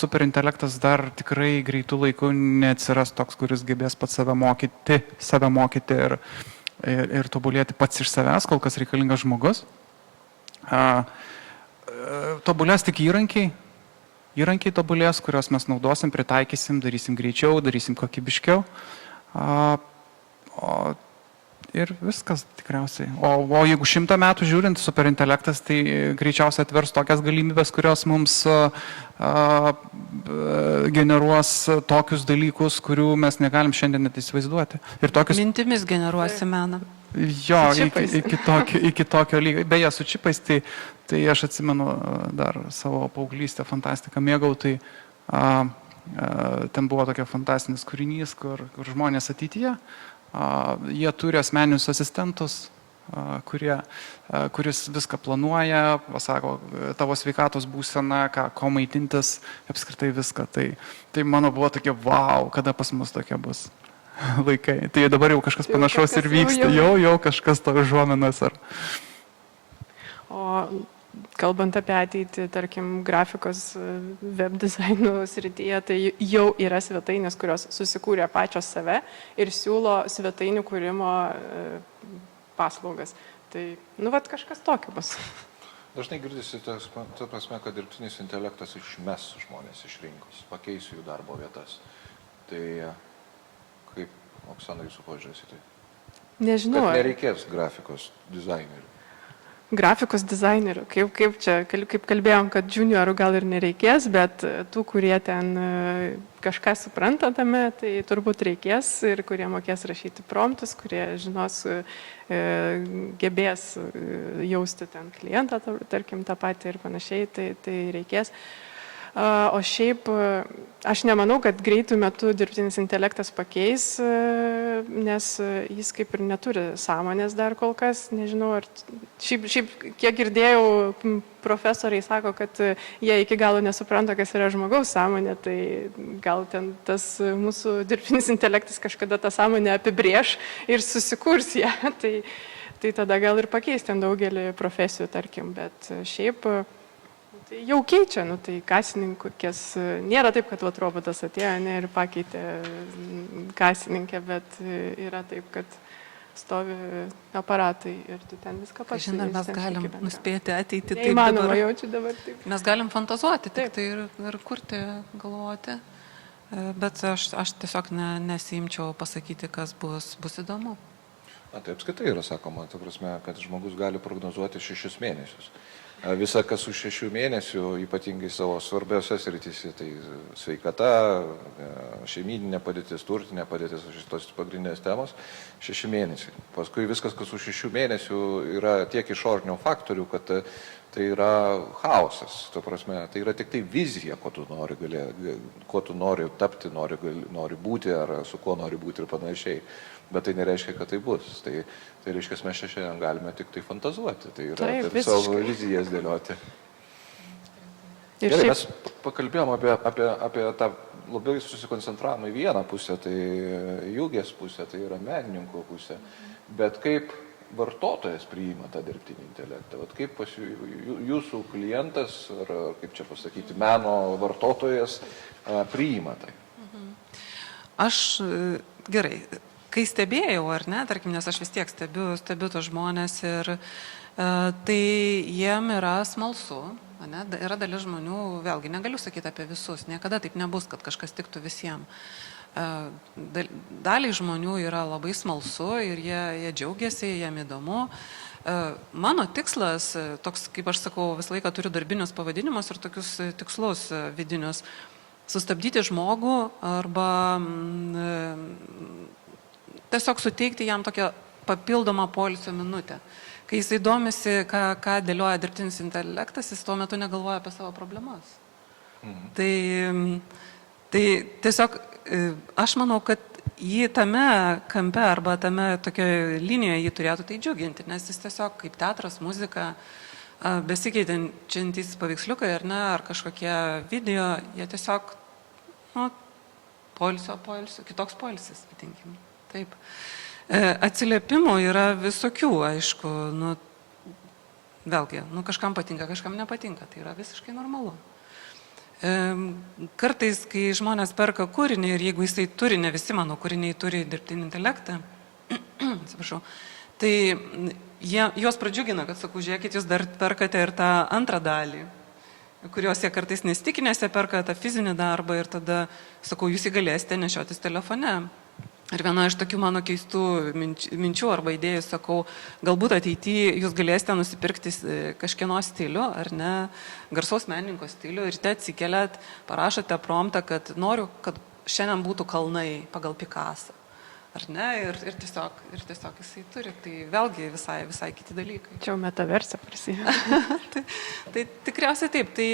Superintelektas dar tikrai greitų laikų neatsiras toks, kuris gebės pats save mokyti ir tobulėti pats iš savęs, kol kas reikalingas žmogus. Tobulės tik įrankiai tobulės, kuriuos mes naudosim, pritaikysim, darysim greičiau, darysim kokybiškiau. ir viskas tikriausiai. O jeigu 100 metų žiūrint, superintelektas tai greičiausiai atvers tokias galimybės, kurios mums generuos tokius dalykus, kurių mes negalim šiandien net įsivaizduoti. Ir tokius... Mintimis generuosi meną. Jo, iki tokio lygio. Beje, su čipais, tai aš atsimenu dar savo paauglystę fantastiką mėgau, tai ten buvo tokia fantastinis kūrinys, kur žmonės ateityje, jie turi asmeninius asistentus, kuris viską planuoja, pasako tavo sveikatos būsena, ko maitintis, apskritai viską. Tai mano buvo tokia, wow, kada pas mus tokia bus laikai. Tai dabar jau kažkas panašaus ir vyksta, jau kažkas to užuominas. O kalbant apie ateitį, tarkim, grafikos web dizaino srityje, tai jau yra svetainės, kurios susikūrė pačios save ir siūlo svetainių kūrimo paslaugas. Tai, kažkas tokio bus. Dažnai girdisi ta prasme, kad dirbtinis intelektas išmes žmonės iš rinkos, pakeis jų darbo vietas. Tai kaip, Oksana, jūsų požiūrės į tai? Nežinau. Kad nereikės grafikos dizainerių. Grafikos dizainerių. Kaip kalbėjom, kad juniorų gal ir nereikės, bet tų, kurie ten kažką supranta tame, tai turbūt reikės ir kurie mokės rašyti promptus, kurie žinos, gebės jausti ten klientą, tarkim, tą patį ir panašiai, tai reikės. O šiaip aš nemanau, kad greitų metų dirbtinis intelektas pakeis, nes jis kaip ir neturi sąmonės dar kol kas. Nežinau, ar šiaip kiek girdėjau, profesoriai sako, kad jie iki galo nesupranta, kas yra žmogaus sąmonė, tai gal ten tas mūsų dirbtinis intelektas kažkada tą sąmonę apibrėš ir susikurs ją. Tai tada gal ir pakeis ten daugelį profesijų, tarkim, bet šiaip... Tai jau keičia, tai kasininkės, nėra taip, kad robotas atėjo ir pakeitė kasininkę, bet yra taip, kad stovi aparatai ir tu ten viską pats. Žinai, mes galim nuspėti ateitį. Neįmanoma jaučiu dabar taip. Mes galim fantazuoti, tik tai ir kurti, galvoti, bet aš tiesiog nesiimčiau pasakyti, kas bus įdomu. Tai apskritai yra sakoma, ta prasme, kad žmogus gali prognozuoti 6 mėnesius. Visa, kas už 6 mėnesių, ypatingai savo svarbiausiose srityse, tai sveikata, šeimyninė padėtis, turtinė padėtis, šitos pagrindinės temos, 6 mėnesiai. Paskui viskas, kas už 6 mėnesių, yra tiek išorinių faktorių, kad tai yra chaosas. Ta prasme, tai yra tik tai vizija, ko tu nori tapti, nori būti, ar su kuo nori būti ir panašiai. Bet tai nereiškia, kad tai bus. Tai reiškia, mes šiandien galime tik tai fantazuoti. Tai yra savo vizijas dėlioti. Gerai, mes pakalbėjom apie tą labai susikoncentravimą į vieną pusę, tai Jugės pusę, tai yra menininkų pusė. Bet kaip vartotojas priima tą dirbtinį intelektą? Vat kaip jūsų klientas, ar kaip čia pasakyti, meno vartotojas priima tai? Gerai. Kai stebėjau, ar ne, tarkim, nes aš vis tiek stebiu tos žmonės ir tai jiem yra smalsu, ne, yra dalis žmonių, vėlgi negaliu sakyti apie visus, niekada taip nebus, kad kažkas tiktų visiems. Daliai žmonių yra labai smalsu ir jie džiaugiasi, jiem įdomu. Mano tikslas, toks, kaip aš sakau, visą laiką turiu darbinius pavadinimus ir tokius tikslus vidinius, sustabdyti žmogų arba tiesiog suteikti jam tokią papildomą poilsio minutę. Kai jisai domisi, ką dėlioja dirbtinis intelektas, jis tuo metu negalvoja apie savo problemas. Tai tiesiog aš manau, kad jį tame kampe arba tame tokioje linijoje jį turėtų tai džiuginti, nes jis tiesiog kaip teatras, muzika, besikeičiantys paveiksliukai ar kažkokie video, jie tiesiog poilsio, kitoks poilsis, vadinkim. Taip. Atsiliepimų yra visokių, aišku, vėlgi, kažkam patinka, kažkam nepatinka, tai yra visiškai normalu. Kartais, kai žmonės perka kūrinį ir jeigu jisai turi, ne visi mano kūriniai turi dirbtinį intelektą, atsiprašau, tai juos pradžiugina, kad sakau, žiūrėkit, jūs dar perkate ir tą antrą dalį, kuriuos jie kartais nesitikinėse perka tą fizinį darbą ir tada, sakau, jūs jį galėsite nešiotis telefone. Ir viena iš tokių mano keistų minčių arba idėjų, sakau, galbūt ateityje jūs galėsite nusipirkti kažkieno stilių, ar ne, garsaus menininko stilių, ir te atsikeliat, parašote promptą, kad noriu, kad šiandien būtų kalnai pagal Picasso. Ar ne? Ir tiesiog jisai turi. Tai vėlgi visai kiti dalykai. Čia jau metaverse prasidėjo. Tai tikriausiai taip. Tai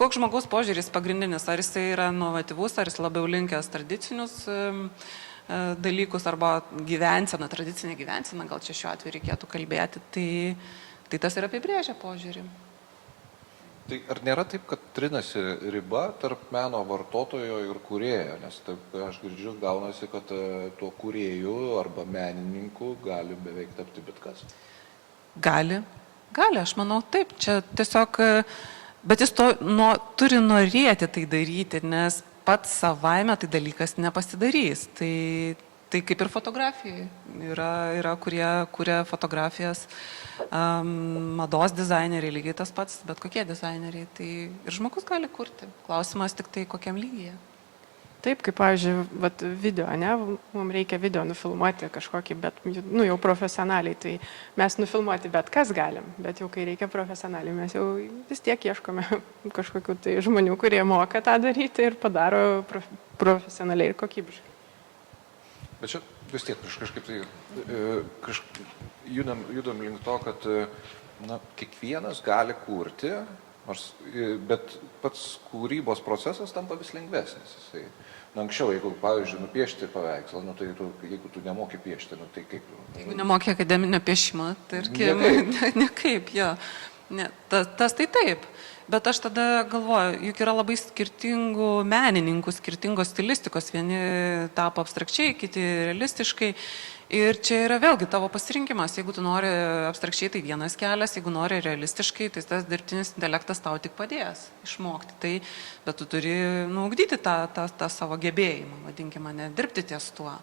koks žmogaus požiūris pagrindinis? Ar jisai yra inovatyvus, ar jis labiau linkęs tradicinius dalykus arba gyvenseną, tradicinę gyvenseną, gal čia šiuo atveju reikėtų kalbėti. Tai tas ir apibrėžia požiūrį. Tai ar nėra taip, kad trinasi riba tarp meno vartotojo ir kūrėjo? Nes taip, aš girdžiu, gaunasi, kad tuo kūrėju arba menininku gali beveik tapti bet kas. Gali, aš manau, taip. Čia tiesiog, bet jis turi norėti tai daryti, nes pats savaime tai dalykas nepasidarys. Tai kaip ir fotografijai. Yra kurie kuria fotografijas, mados dizaineriai lygiai tas pats, bet kokie dizaineriai. Tai ir žmogus gali kurti. Klausimas tik tai kokiam lygyje. Taip, kaip, pavyzdžiui, video, ne, mums reikia video nufilmuoti kažkokį, bet, jau profesionaliai, tai mes nufilmuoti bet kas galim, bet jau kai reikia profesionaliai, mes jau vis tiek ieškome kažkokių tai žmonių, kurie moka tą daryti ir padaro profesionaliai ir kokybiškai. Bet čia vis tiek kažkaip tai judam link to, kad kiekvienas gali kurti, bet pats kūrybos procesas tampa vis lengvesnis. Anksčiau, jeigu, pavyzdžiui, nupiešti paveikslą, tai jeigu tu nemoki piešti, tai kaip tu... Jeigu nemoki akademinio piešimo, tarkim, nekaip, jo. Ne, tas tai taip. Bet aš tada galvoju, juk yra labai skirtingų menininkų, skirtingos stilistikos. Vieni tapo abstrakčiai, kiti realistiškai. Ir čia yra vėlgi tavo pasirinkimas. Jeigu tu nori abstrakčiai, tai vienas kelias. Jeigu nori realistiškai, tai tas dirbtinis intelektas tau tik padės išmokti. Bet tu turi ugdyti tą savo gebėjimą, vadinkime, ne dirbti ties tuo.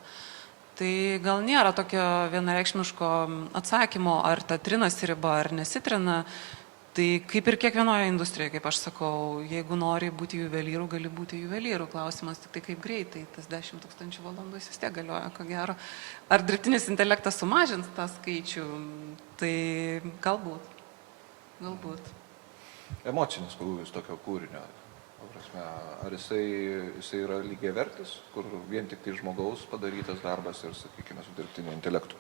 Tai gal nėra tokio vienareikšmiško atsakymo, ar ta trinasi riba, ar nesitrina. Tai kaip ir kiekvienoje industrijoje, kaip aš sakau, jeigu nori būti juvelyrų, gali būti juvelyrų. Klausimas tik tai kaip greitai, tas 10 000 valandų vis tiek galioja, ko gero. Ar dirbtinis intelektas sumažins tą skaičių? Tai galbūt. Emocinis krūvis tokio kūrinio. Ar jisai yra lygiavertis, kur vien tik tai žmogaus padarytas darbas ir, sakykime, su dirbtiniu intelektu?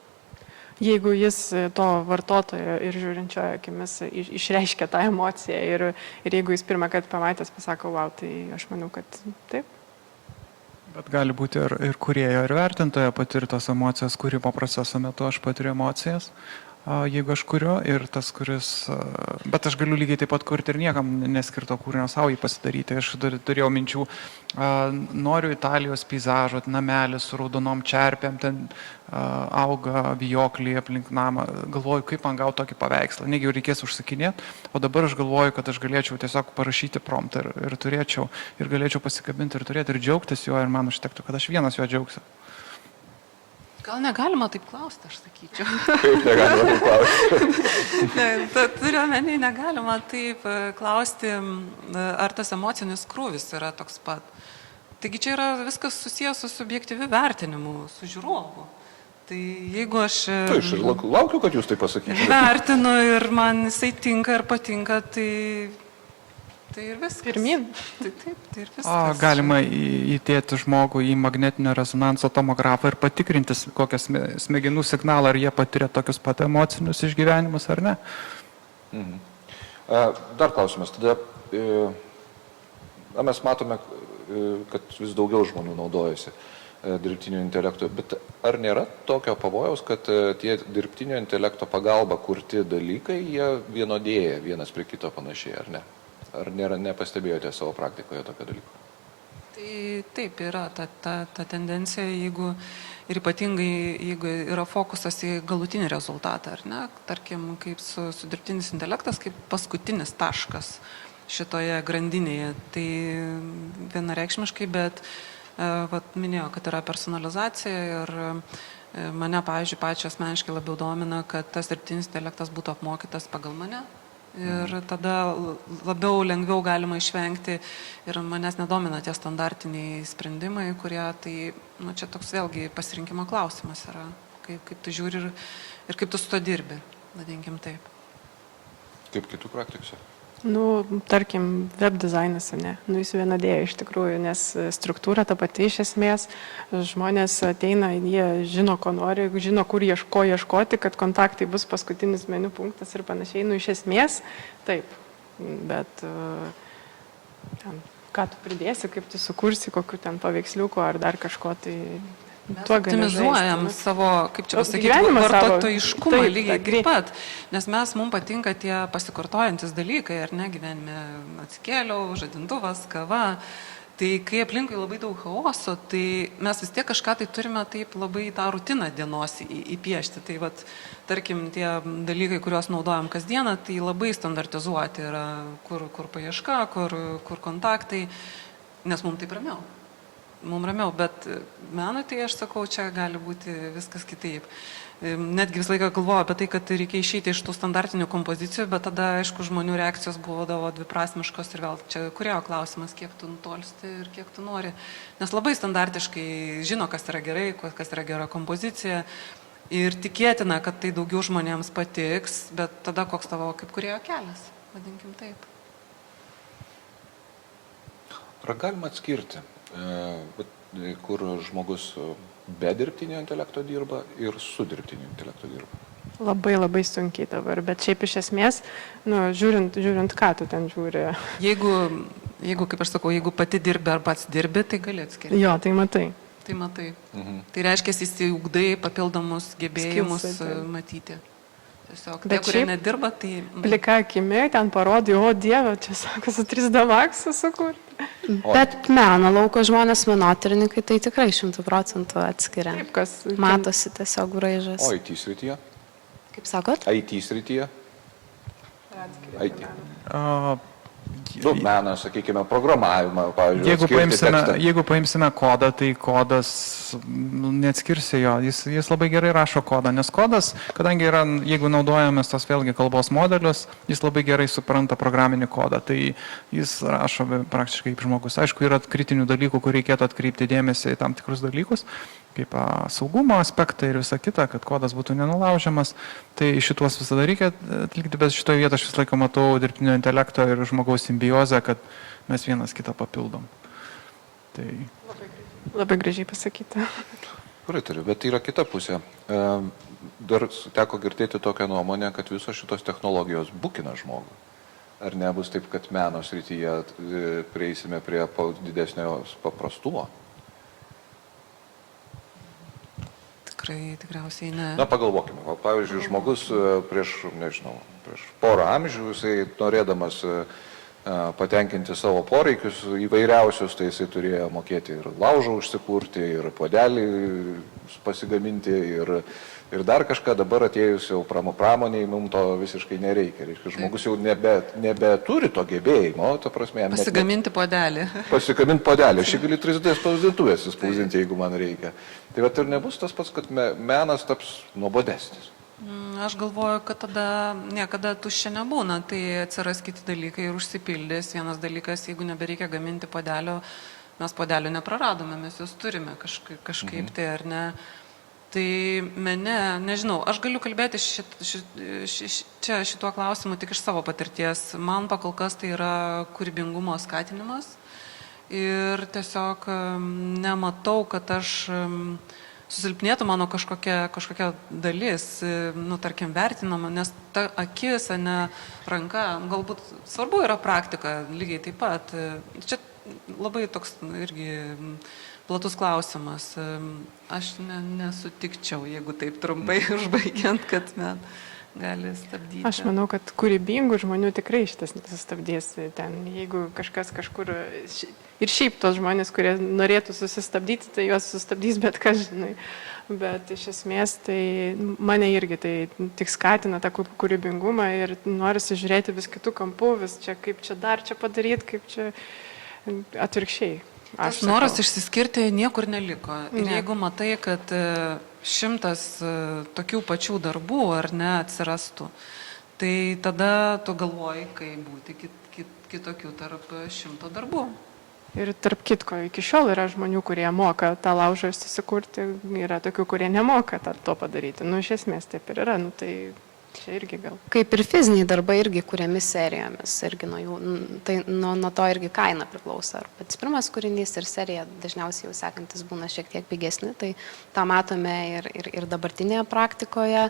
Jeigu jis to vartotojo ir žiūrinčiojo akimis išreiškia tą emociją ir jeigu jis pirmą kartą pamatęs pasako, wow, tai aš manau, kad taip. Bet gali būti ir kūrėjo, ir vertintojo patirtos emocijos, kūrimo proceso metu aš patiriu emocijas, jeigu aš kuriu, ir tas, bet aš galiu lygiai taip pat kurti ir niekam neskirto kūrinio savo jį pasidaryti. Aš turėjau minčių, noriu Italijos peizažo, namelis su raudonom čerpėm, ten auga vijokliai aplink namą. Galvoju, kaip man gauti tokį paveikslą. Negi jau reikės užsakinėti, o dabar aš galvoju, kad aš galėčiau tiesiog parašyti promptą ir turėčiau, ir galėčiau pasikabinti ir turėti, ir džiaugtis juo, ir man užtektų, kad aš vienas juo džiaugsiu. Gal negalima taip klausti, aš sakyčiau. Kaip negalima taip klausti? Turiu omeny, negalima taip klausti, ar tas emocinis krūvis yra toks pat. Taigi čia yra viskas susijęs su subjektyviu vertinimu, su žiūrovu. Tai jeigu aš... Tai aš ir laukiu, kad jūs tai pasakytumėte. Vertinu ir man jisai tinka ir patinka, tai ir viskas. Pirmyn. Tai ir viskas. Galima įdėti žmogų į magnetinio rezonanso tomografą ir patikrinti, kokią smegenų signalą, ar jie patiria tokius pat emocinius išgyvenimus, ar ne. Dar klausimas. Tada mes matome, kad vis daugiau žmonių naudojasi dirbtinio intelekto, bet ar nėra tokio pavojaus, kad tie dirbtinio intelekto pagalba kurti dalykai, jie vienodėja vienas prie kito panašiai, ar ne? Ar nepastebėjote savo praktikoje tokio dalyko? Tai taip yra ta tendencija, ir ypatingai, jeigu yra fokusas į galutinį rezultatą, ar ne? Tarkim, kaip su dirbtinis intelektas, kaip paskutinis taškas šitoje grandinėje. Tai vienareikšmiškai, bet minėjau, kad yra personalizacija ir mane, pavyzdžiui, pačią asmeniškai labiau domina, kad tas dirbtinis intelektas būtų apmokytas pagal mane. Ir tada labiau, lengviau galima išvengti ir manęs nedomina tie standartiniai sprendimai, kurie tai, čia toks vėlgi pasirinkimo klausimas yra, kaip tu žiūri ir kaip tu su to dirbi, vadinkim taip. Kaip kitų praktikose? Tarkim, web dizainas, ne? Jis vienodėja iš tikrųjų, nes struktūra ta pati iš esmės, žmonės ateina, jie žino, ko nori, žino, ko ieškoti, kad kontaktai bus paskutinis meniu punktas ir panašiai. Iš esmės, taip, bet ten, ką tu pridėsi, kaip tu sukursi, kokiu ten paveiksliuku ar dar kažko, tai Mes optimizuojam savo, kaip čia pasakyti, vartotojiškumą lygiai taip pat, nes mums patinka tie pasikartojantis dalykai, ar ne, gyvenime atsikėliau, žadintuvas, kava, tai kai aplinkui labai daug chaoso, tai mes vis tiek kažką tai turime taip labai tą rutiną dienos įpiešti. Tai tarkim, tie dalykai, kuriuos naudojam kasdieną, tai labai standartizuoti yra, kur paieška, kur kontaktai, nes mums taip ramiau. Mums ramiau, bet menui tai aš sakau, čia gali būti viskas kitaip. Netgi visą laiką galvoju apie tai, kad reikia išeiti iš tų standartinių kompozicijų, bet tada, aišku, žmonių reakcijos buvo dviprasmiškos ir vėl čia kurėjo klausimas, kiek tu nutolsti ir kiek tu nori. Nes labai standartiškai žino, kas yra gerai, kas yra gera kompozicija ir tikėtina, kad tai daugiau žmonėms patiks, bet tada koks tavo kaip kurėjo kelias, vadinkim taip. Ar galima atskirti, kur žmogus be dirbtinio intelekto dirba ir su dirbtiniu intelektu dirba? Labai labai sunkiai dabar, bet šiaip iš esmės, žiūrint, ką tu ten žiūri. Jeigu, kaip aš sakau, jeigu pati dirbi ar pats dirbi, tai gali atskirti. Jo, tai matai. Tai matai. Tai reiškia, įsiugdai papildomus gebėjimus matyti. Tiesiog tie, kurie nedirba, tai... Plika akimi, ten parodai, o Dieve, čia sako, su 3D Max sukurti. Bet meno lauko žmonės, menotyrininkai, tai tikrai 100% atskiria. Taip, kas... Matosi tiesiog braižas. O IT srityje? Kaip sakot? IT srityje? IT. Meną, sakykime, programavimą, pavyzdžiui. Jeigu paimsime kodą, tai kodas, neatskirsi jo, jis labai gerai rašo kodą, nes kodas, kadangi yra, jeigu naudojamės tos vėlgi kalbos modelius, jis labai gerai supranta programinį kodą, tai jis rašo praktiškai kaip žmogus. Aišku, yra kritinių dalykų, kur reikėtų atkreipti dėmesį į tam tikrus dalykus, kaip saugumo aspektai ir visa kita, kad kodas būtų nenulaužiamas. Tai šituos visada reikia atlikti, bet šitoje vietoje aš visą laiką matau dirbtinio intelekto ir žmogaus simbiozę, kad mes vienas kitą papildom. Tai... Labai gražiai pasakyta. Pritariu, bet yra kita pusė. Dar teko girdėti tokią nuomonę, kad visos šitos technologijos bukina žmogų. Ar nebus taip, kad meno srityje prieisime prie didesnio paprastumo? Tikriausiai ne. Na, pagalvokime. Pavyzdžiui, žmogus prieš porą amžių, jisai norėdamas patenkinti savo poreikius įvairiausius, tai jisai turėjo mokėti ir laužą užsikurti, ir puodelį pasigaminti, ir dar kažką. Dabar atėjus jau pramoniai, mums to visiškai nereikia. Reiškia, žmogus jau nebeturi to gebėjimo, ta prasme. Pasigaminti puodelį. Pasigaminti puodelį. Aš gali 3D spausdintuvės spausdinti, jeigu man reikia. Tai ir nebus tas pats, kad menas taps nuobodesnis. Aš galvoju, kad tada niekada tuščia nebūna, tai atsiras kiti dalykai ir užsipildys. Vienas dalykas, jeigu nebereikia gaminti puodelio, mes puodelio nepraradome, mes juos turime kažkaip tai ar ne. Tai mene, nežinau, aš galiu kalbėti šituo klausimu tik iš savo patirties. Man pakol kas tai yra kūrybingumo skatinimas ir tiesiog nematau, kad aš susilpnėtų mano kažkokia dalis, tarkim, vertinama, nes ta akis, ne ranka, galbūt svarbu yra praktika lygiai taip pat. Čia labai toks irgi platus klausimas. Aš nesutikčiau, jeigu taip trumpai užbaigiant, kad gali stabdyti. Aš manau, kad kūrybingų žmonių tikrai šitas nesustabdys. Ten, jeigu kažkas kažkur... Ir šiaip tos žmonės, kurie norėtų susistabdyti, tai juos sustabdys, bet kas, žinai. Bet iš esmės tai mane irgi tai tik skatina tą kūrybingumą ir norisi žiūrėti vis kitų kampų, vis čia kaip čia dar čia padaryti, kaip čia atvirkščiai. Tas noras išsiskirti niekur neliko. Ir jeigu matai, kad 100 tokių pačių darbų ar ne atsirastų, tai tada tu galvoji, kaip būti kitokių tarp 100 darbų. Ir tarp kitko, iki šiol yra žmonių, kurie moka tą laužą susikurti, yra tokių, kurie nemoka to padaryti. Nu, iš esmės taip ir yra, nu, tai čia irgi gal. Kaip ir fiziniai darbai irgi kuriami serijomis, irgi tai nuo to irgi kaina priklauso. Ar pats pirmas kūrinys ir serija dažniausiai jau sekantis būna šiek tiek pigesni, tai tą matome ir dabartinėje praktikoje.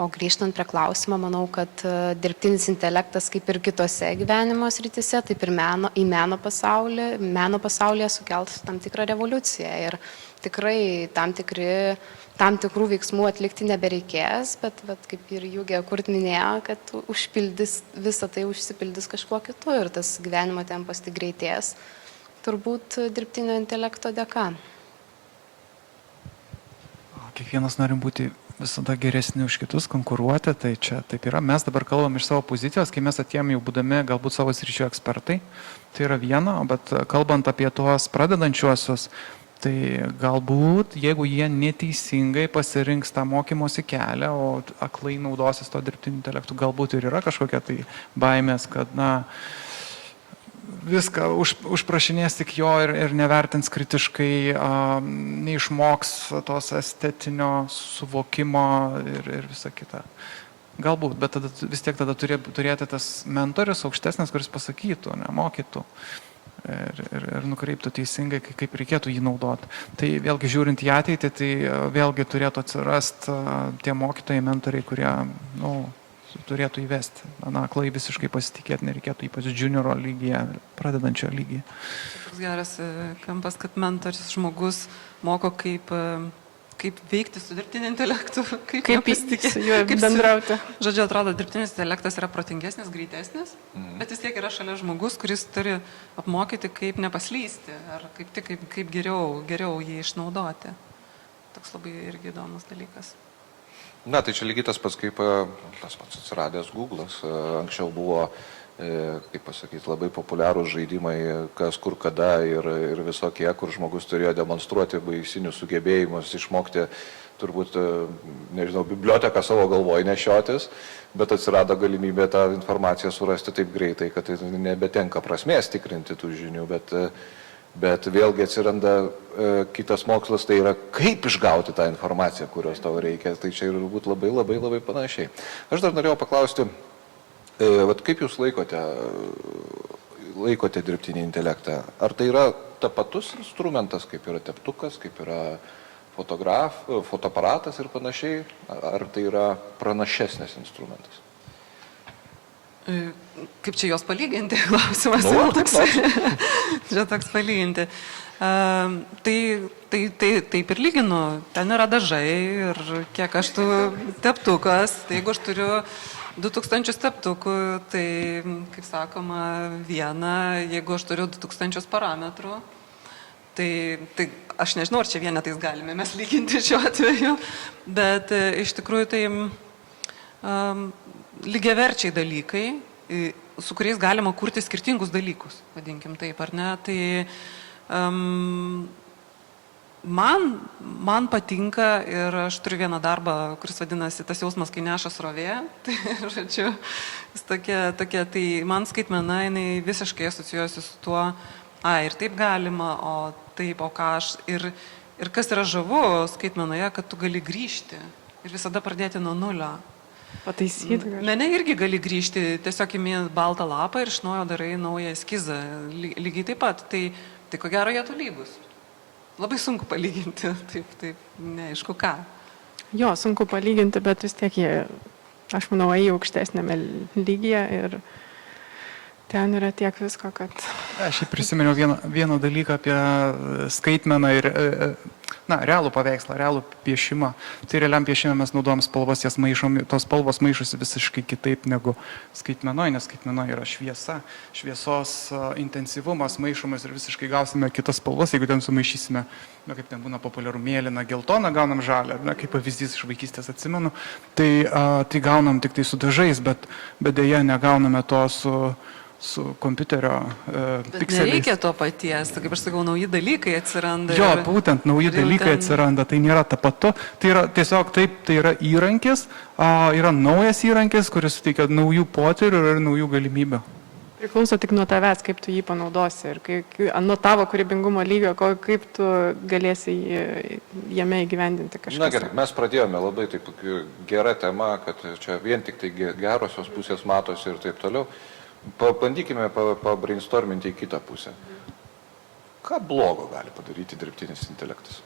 O grįžtant prie klausimo, manau, kad dirbtinis intelektas kaip ir kitose gyvenimo srityse, taip ir į meno pasaulyje sukels tam tikrą revoliuciją. Ir tikrai tam tikrų veiksmų atlikti nebereikės, bet kaip ir Jūgė Kurt minėjo, kad visą tai užsipildys kažkuo kitu ir tas gyvenimo tempas tik greitės, turbūt dirbtinio intelekto dėka. Kiekvienas norim būti visada geresni už kitus, konkuruoti, tai čia taip yra. Mes dabar kalbam iš savo pozicijos, kai mes atėjom jau būdami galbūt savo sričių ekspertai, tai yra viena, bet kalbant apie tuos pradedančiuosius, tai galbūt, jeigu jie neteisingai pasirinks tą mokymosi kelią, o aklai naudosis to dirbtiniu intelektu, galbūt ir yra kažkokia tai baimės, kad, viską užprašinės tik jo ir nevertins kritiškai, neišmoks tos estetinio suvokimo ir visa kita. Galbūt, bet vis tiek tada turėti tas mentorius aukštesnis, kuris pasakytų, mokytų ir nukreiptų teisingai, kaip reikėtų jį naudoti. Tai vėlgi žiūrint į ateitį, tai vėlgi turėtų atsirasti tie mokytojai, mentoriai, kurie, turėtų įvesti. Aklai visiškai pasitikėti nereikėtų, ypač junioro lygyje, pradedančio lygyje. Toks geras kampas, kad mentorius žmogus moko, kaip veikti su dirbtiniu intelektu, kaip su juo bendrauti. Žodžiu, atrodo, dirbtinis intelektas yra protingesnis, greitesnis, bet vis tiek yra šalia žmogus, kuris turi apmokyti, kaip nepaslysti, ar kaip geriau jį išnaudoti. Toks labai irgi įdomus dalykas. Na, tai čia lygiai tas pats, kaip tas pats atsiradęs Google'as. Anksčiau buvo, kaip pasakyti, labai populiarūs žaidimai, kas kur kada ir visokie, kur žmogus turėjo demonstruoti baisinius sugebėjimus, išmokti turbūt, nežinau, biblioteką savo galvoj nešiotis, bet atsirado galimybė tą informaciją surasti taip greitai, kad tai nebetenka prasmės tikrinti tų žinių, bet vėlgi atsiranda kitas mokslas, tai yra kaip išgauti tą informaciją, kurios tau reikia. Tai čia ir būt labai panašiai. Aš dar norėjau paklausti, kaip jūs laikote dirbtinį intelektą? Ar tai yra tapatus instrumentas, kaip yra teptukas, kaip yra fotoaparatas ir panašiai? Ar tai yra pranašesnis instrumentas? Kaip čia jos palyginti, klausimas čia toks palyginti. Tai taip ir lyginu, ten yra dažai ir kiek aš tų teptukas, tai jeigu aš turiu 2000 teptukų, tai, kaip sakoma, vieną, jeigu aš turiu 2000 parametrų, tai aš nežinau, ar čia vienetais galime mes lyginti šiuo atveju, bet iš tikrųjų tai lygiaverčiai dalykai, su kuriais galima kurti skirtingus dalykus, vadinkim taip, ar ne? Tai man patinka ir aš turiu vieną darbą, kuris vadinasi Tas jausmas, kai neša srovė. Tai, žodžiu, tokia, tai man skaitmena, jinai visiškai asocijuosi su tuo, ir taip galima, o ką aš, ir kas yra žavu skaitmenoje, kad tu gali grįžti ir visada pradėti nuo nulio. Pataisyti. Mene irgi gali grįžti, tiesiog imi baltą lapą ir iš naujo darai naują eskizą. Lygiai taip pat. Tai ko gero jie tolygus. Labai sunku palyginti, taip, neaišku ką. Jo, sunku palyginti, bet vis tiek jie, aš manau, į aukštesnėme lygyje ir ten yra tiek visko, kad... Aš prisiminiau vieną dalyką apie skaitmeną ir realų paveikslą, realų piešimą. Tai realiam piešime mes naudojam spalvas, jas maišom, tos spalvos maišosi visiškai kitaip negu skaitmenoje, nes skaitmenoje yra šviesa, šviesos intensyvumas maišomas ir visiškai gausime kitas spalvas, jeigu ten sumaišysime, kaip ten būna populiaru, mėlyną, geltoną, gaunam žalią, kaip pavyzdys iš vaikystės atsimenu, tai gaunam tik tai su dažais, bet dėja negauname to su kompiuterio Bet pikseliais. nereikia to paties, tai kaip aš sakau, nauji dalykai atsiranda. Jo, ir- būtent nauji ir jau dalykai atsiranda, tai nėra tapatu, tai yra tiesiog taip, tai yra įrankis, yra naujas įrankis, kuris suteikia naujų potyrių ir naujų galimybių. Priklauso tik nuo tavęs, kaip tu jį panaudosi ir nuo tavo kūrybingumo lygio, kaip tu galėsi jame įgyvendinti kažką. Na gerai, mes pradėjome labai taip gerą temą, kad čia vien tik tai gerosios pusės matosi ir taip toliau. Pabandykime pabrainstorminti į kitą pusę. Ką blogo gali padaryti dirbtinis intelektas?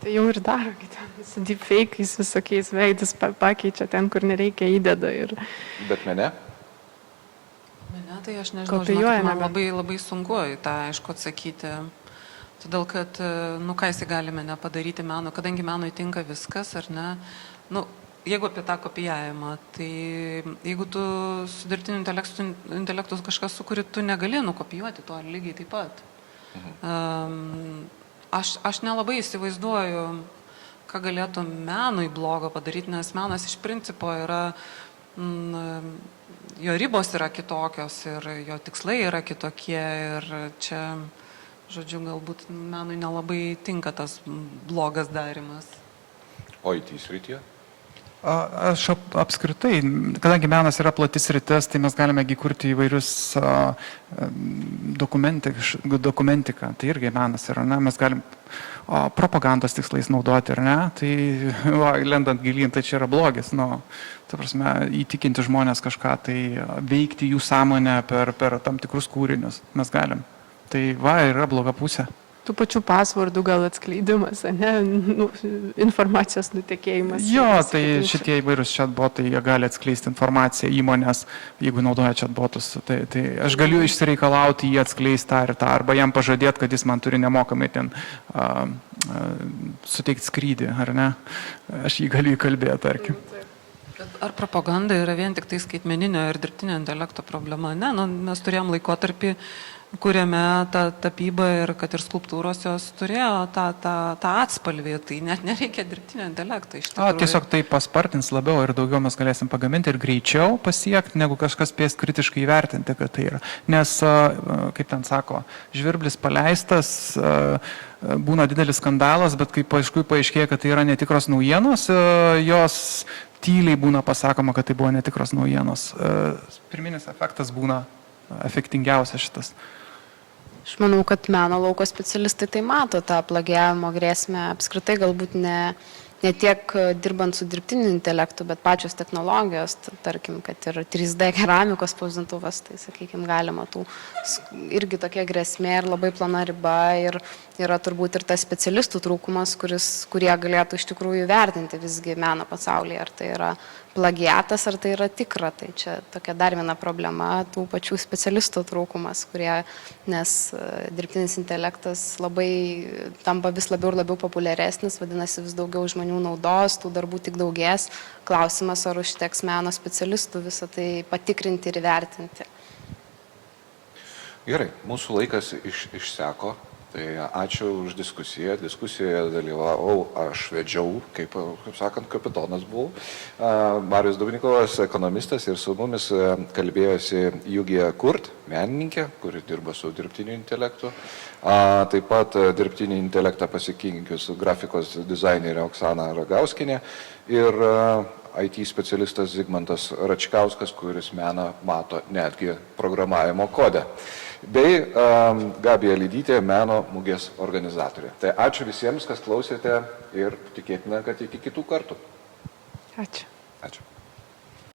Tai jau ir daro, ten su deepfake'ais visokiais veidus pakeičia ten, kur nereikia įdeda. Ir... Ne, Bet mene? tai aš nežinau, Kopijuoja, man nebent. labai sunku į tą, aišku, atsakyti. Todėl, kad, ką jisai galime nepadaryti meno, kadangi menui tinka viskas, ar ne? Jeigu apie tą kopijavimą, tai jeigu tu su dirbtiniu intelektu kažkas sukuri, tu negali nukopijuoti to lygiai taip pat. Aš nelabai įsivaizduoju, ką galėtų menui blogo padaryti, nes menas iš principo yra... Jo ribos yra kitokios ir jo tikslai yra kitokie ir čia, žodžiu, galbūt menui nelabai tinka tas blogas darimas. O IT srityje? Aš apskritai, kadangi menas yra platis sritis, tai mes galime kurti įvairius dokumentiką, tai irgi menas yra, ne? Mes galim propagandos tikslais naudoti, ar ne? Tai lendant gilyn, tai čia yra blogis, ta prasme, įtikinti žmonės kažką, tai veikti jų sąmonę per tam tikrus kūrinius mes galim. Tai yra bloga pusė. Tų pačių pasvardų gal atskleidimas, ne? Informacijos nutekėjimas. Jo, tai šitie įvairūs chatbotai, jie gali atskleisti informaciją įmonės, jeigu naudoja chatbotus. Tai aš galiu išsireikalauti jį atskleisti tą ir tą, arba jam pažadėti, kad jis man turi nemokamai ten suteikti skrydį, ar ne? Aš jį galiu įkalbėti, tarkim. Ar propaganda yra vien tik tai skaitmeninio ir dirbtinio intelekto problema? Ne, mes turėjom laikotarpį, kuriame ta tapyba ir kad ir skulptūros jos turėjo tą atspalvį, tai net nereikia dirbtinio intelekto. Tiesiog tai paspartins labiau ir daugiau mes galėsim pagaminti ir greičiau pasiekti, negu kažkas spės kritiškai įvertinti, kad tai yra. Nes, kaip ten sako, žvirblis paleistas, būna didelis skandalas, bet kai paaiškėja, kad tai yra netikros naujienos, jos tyliai būna pasakoma, kad tai buvo netikros naujienos. Pirminis efektas būna efektingiausias šitas. Aš manau, kad meno lauko specialistai tai mato tą plagijavimo grėsmę, apskritai galbūt ne tiek dirbant su dirbtiniu intelektu, bet pačios technologijos, tarkim, kad ir 3D keramikos spausdintuvas, tai, sakykime, galima irgi tokia grėsmė ir labai plona riba ir yra turbūt ir tas specialistų trūkumas, kurie galėtų iš tikrųjų vertinti visgi meno pasaulyje, ar tai yra plagiatas, ar tai yra tikra. Tai čia tokia dar viena problema, tų pačių specialistų trūkumas, nes dirbtinis intelektas tampa vis labiau ir labiau populiaresnis, vadinasi vis daugiau žmonių naudos, tų darbų tik daugės. Klausimas, ar užteks meno specialistų visą tai patikrinti ir įvertinti. Gerai, mūsų laikas išseko. Tai ačiū už diskusiją. Diskusijoje dalyvavau, aš vedžiau, kaip sakant, kapitonas buvau. Marius Dubnikovas, ekonomistas, ir su mumis kalbėjosi Jugija Kurt, menininkė, kuri dirba su dirbtiniu intelektu. Taip pat dirbtinį intelektą pasikinkius grafikos dizainerė Oksana Ragauskinė ir IT specialistas Zigmantas Račkauskas, kuris meną mato netgi programavimo kode. Bei Gabija Lydytė, meno mugės organizatorė. Tai ačiū visiems, kas klausėte ir tikėtina, kad iki kitų kartų. Ačiū. Ačiū.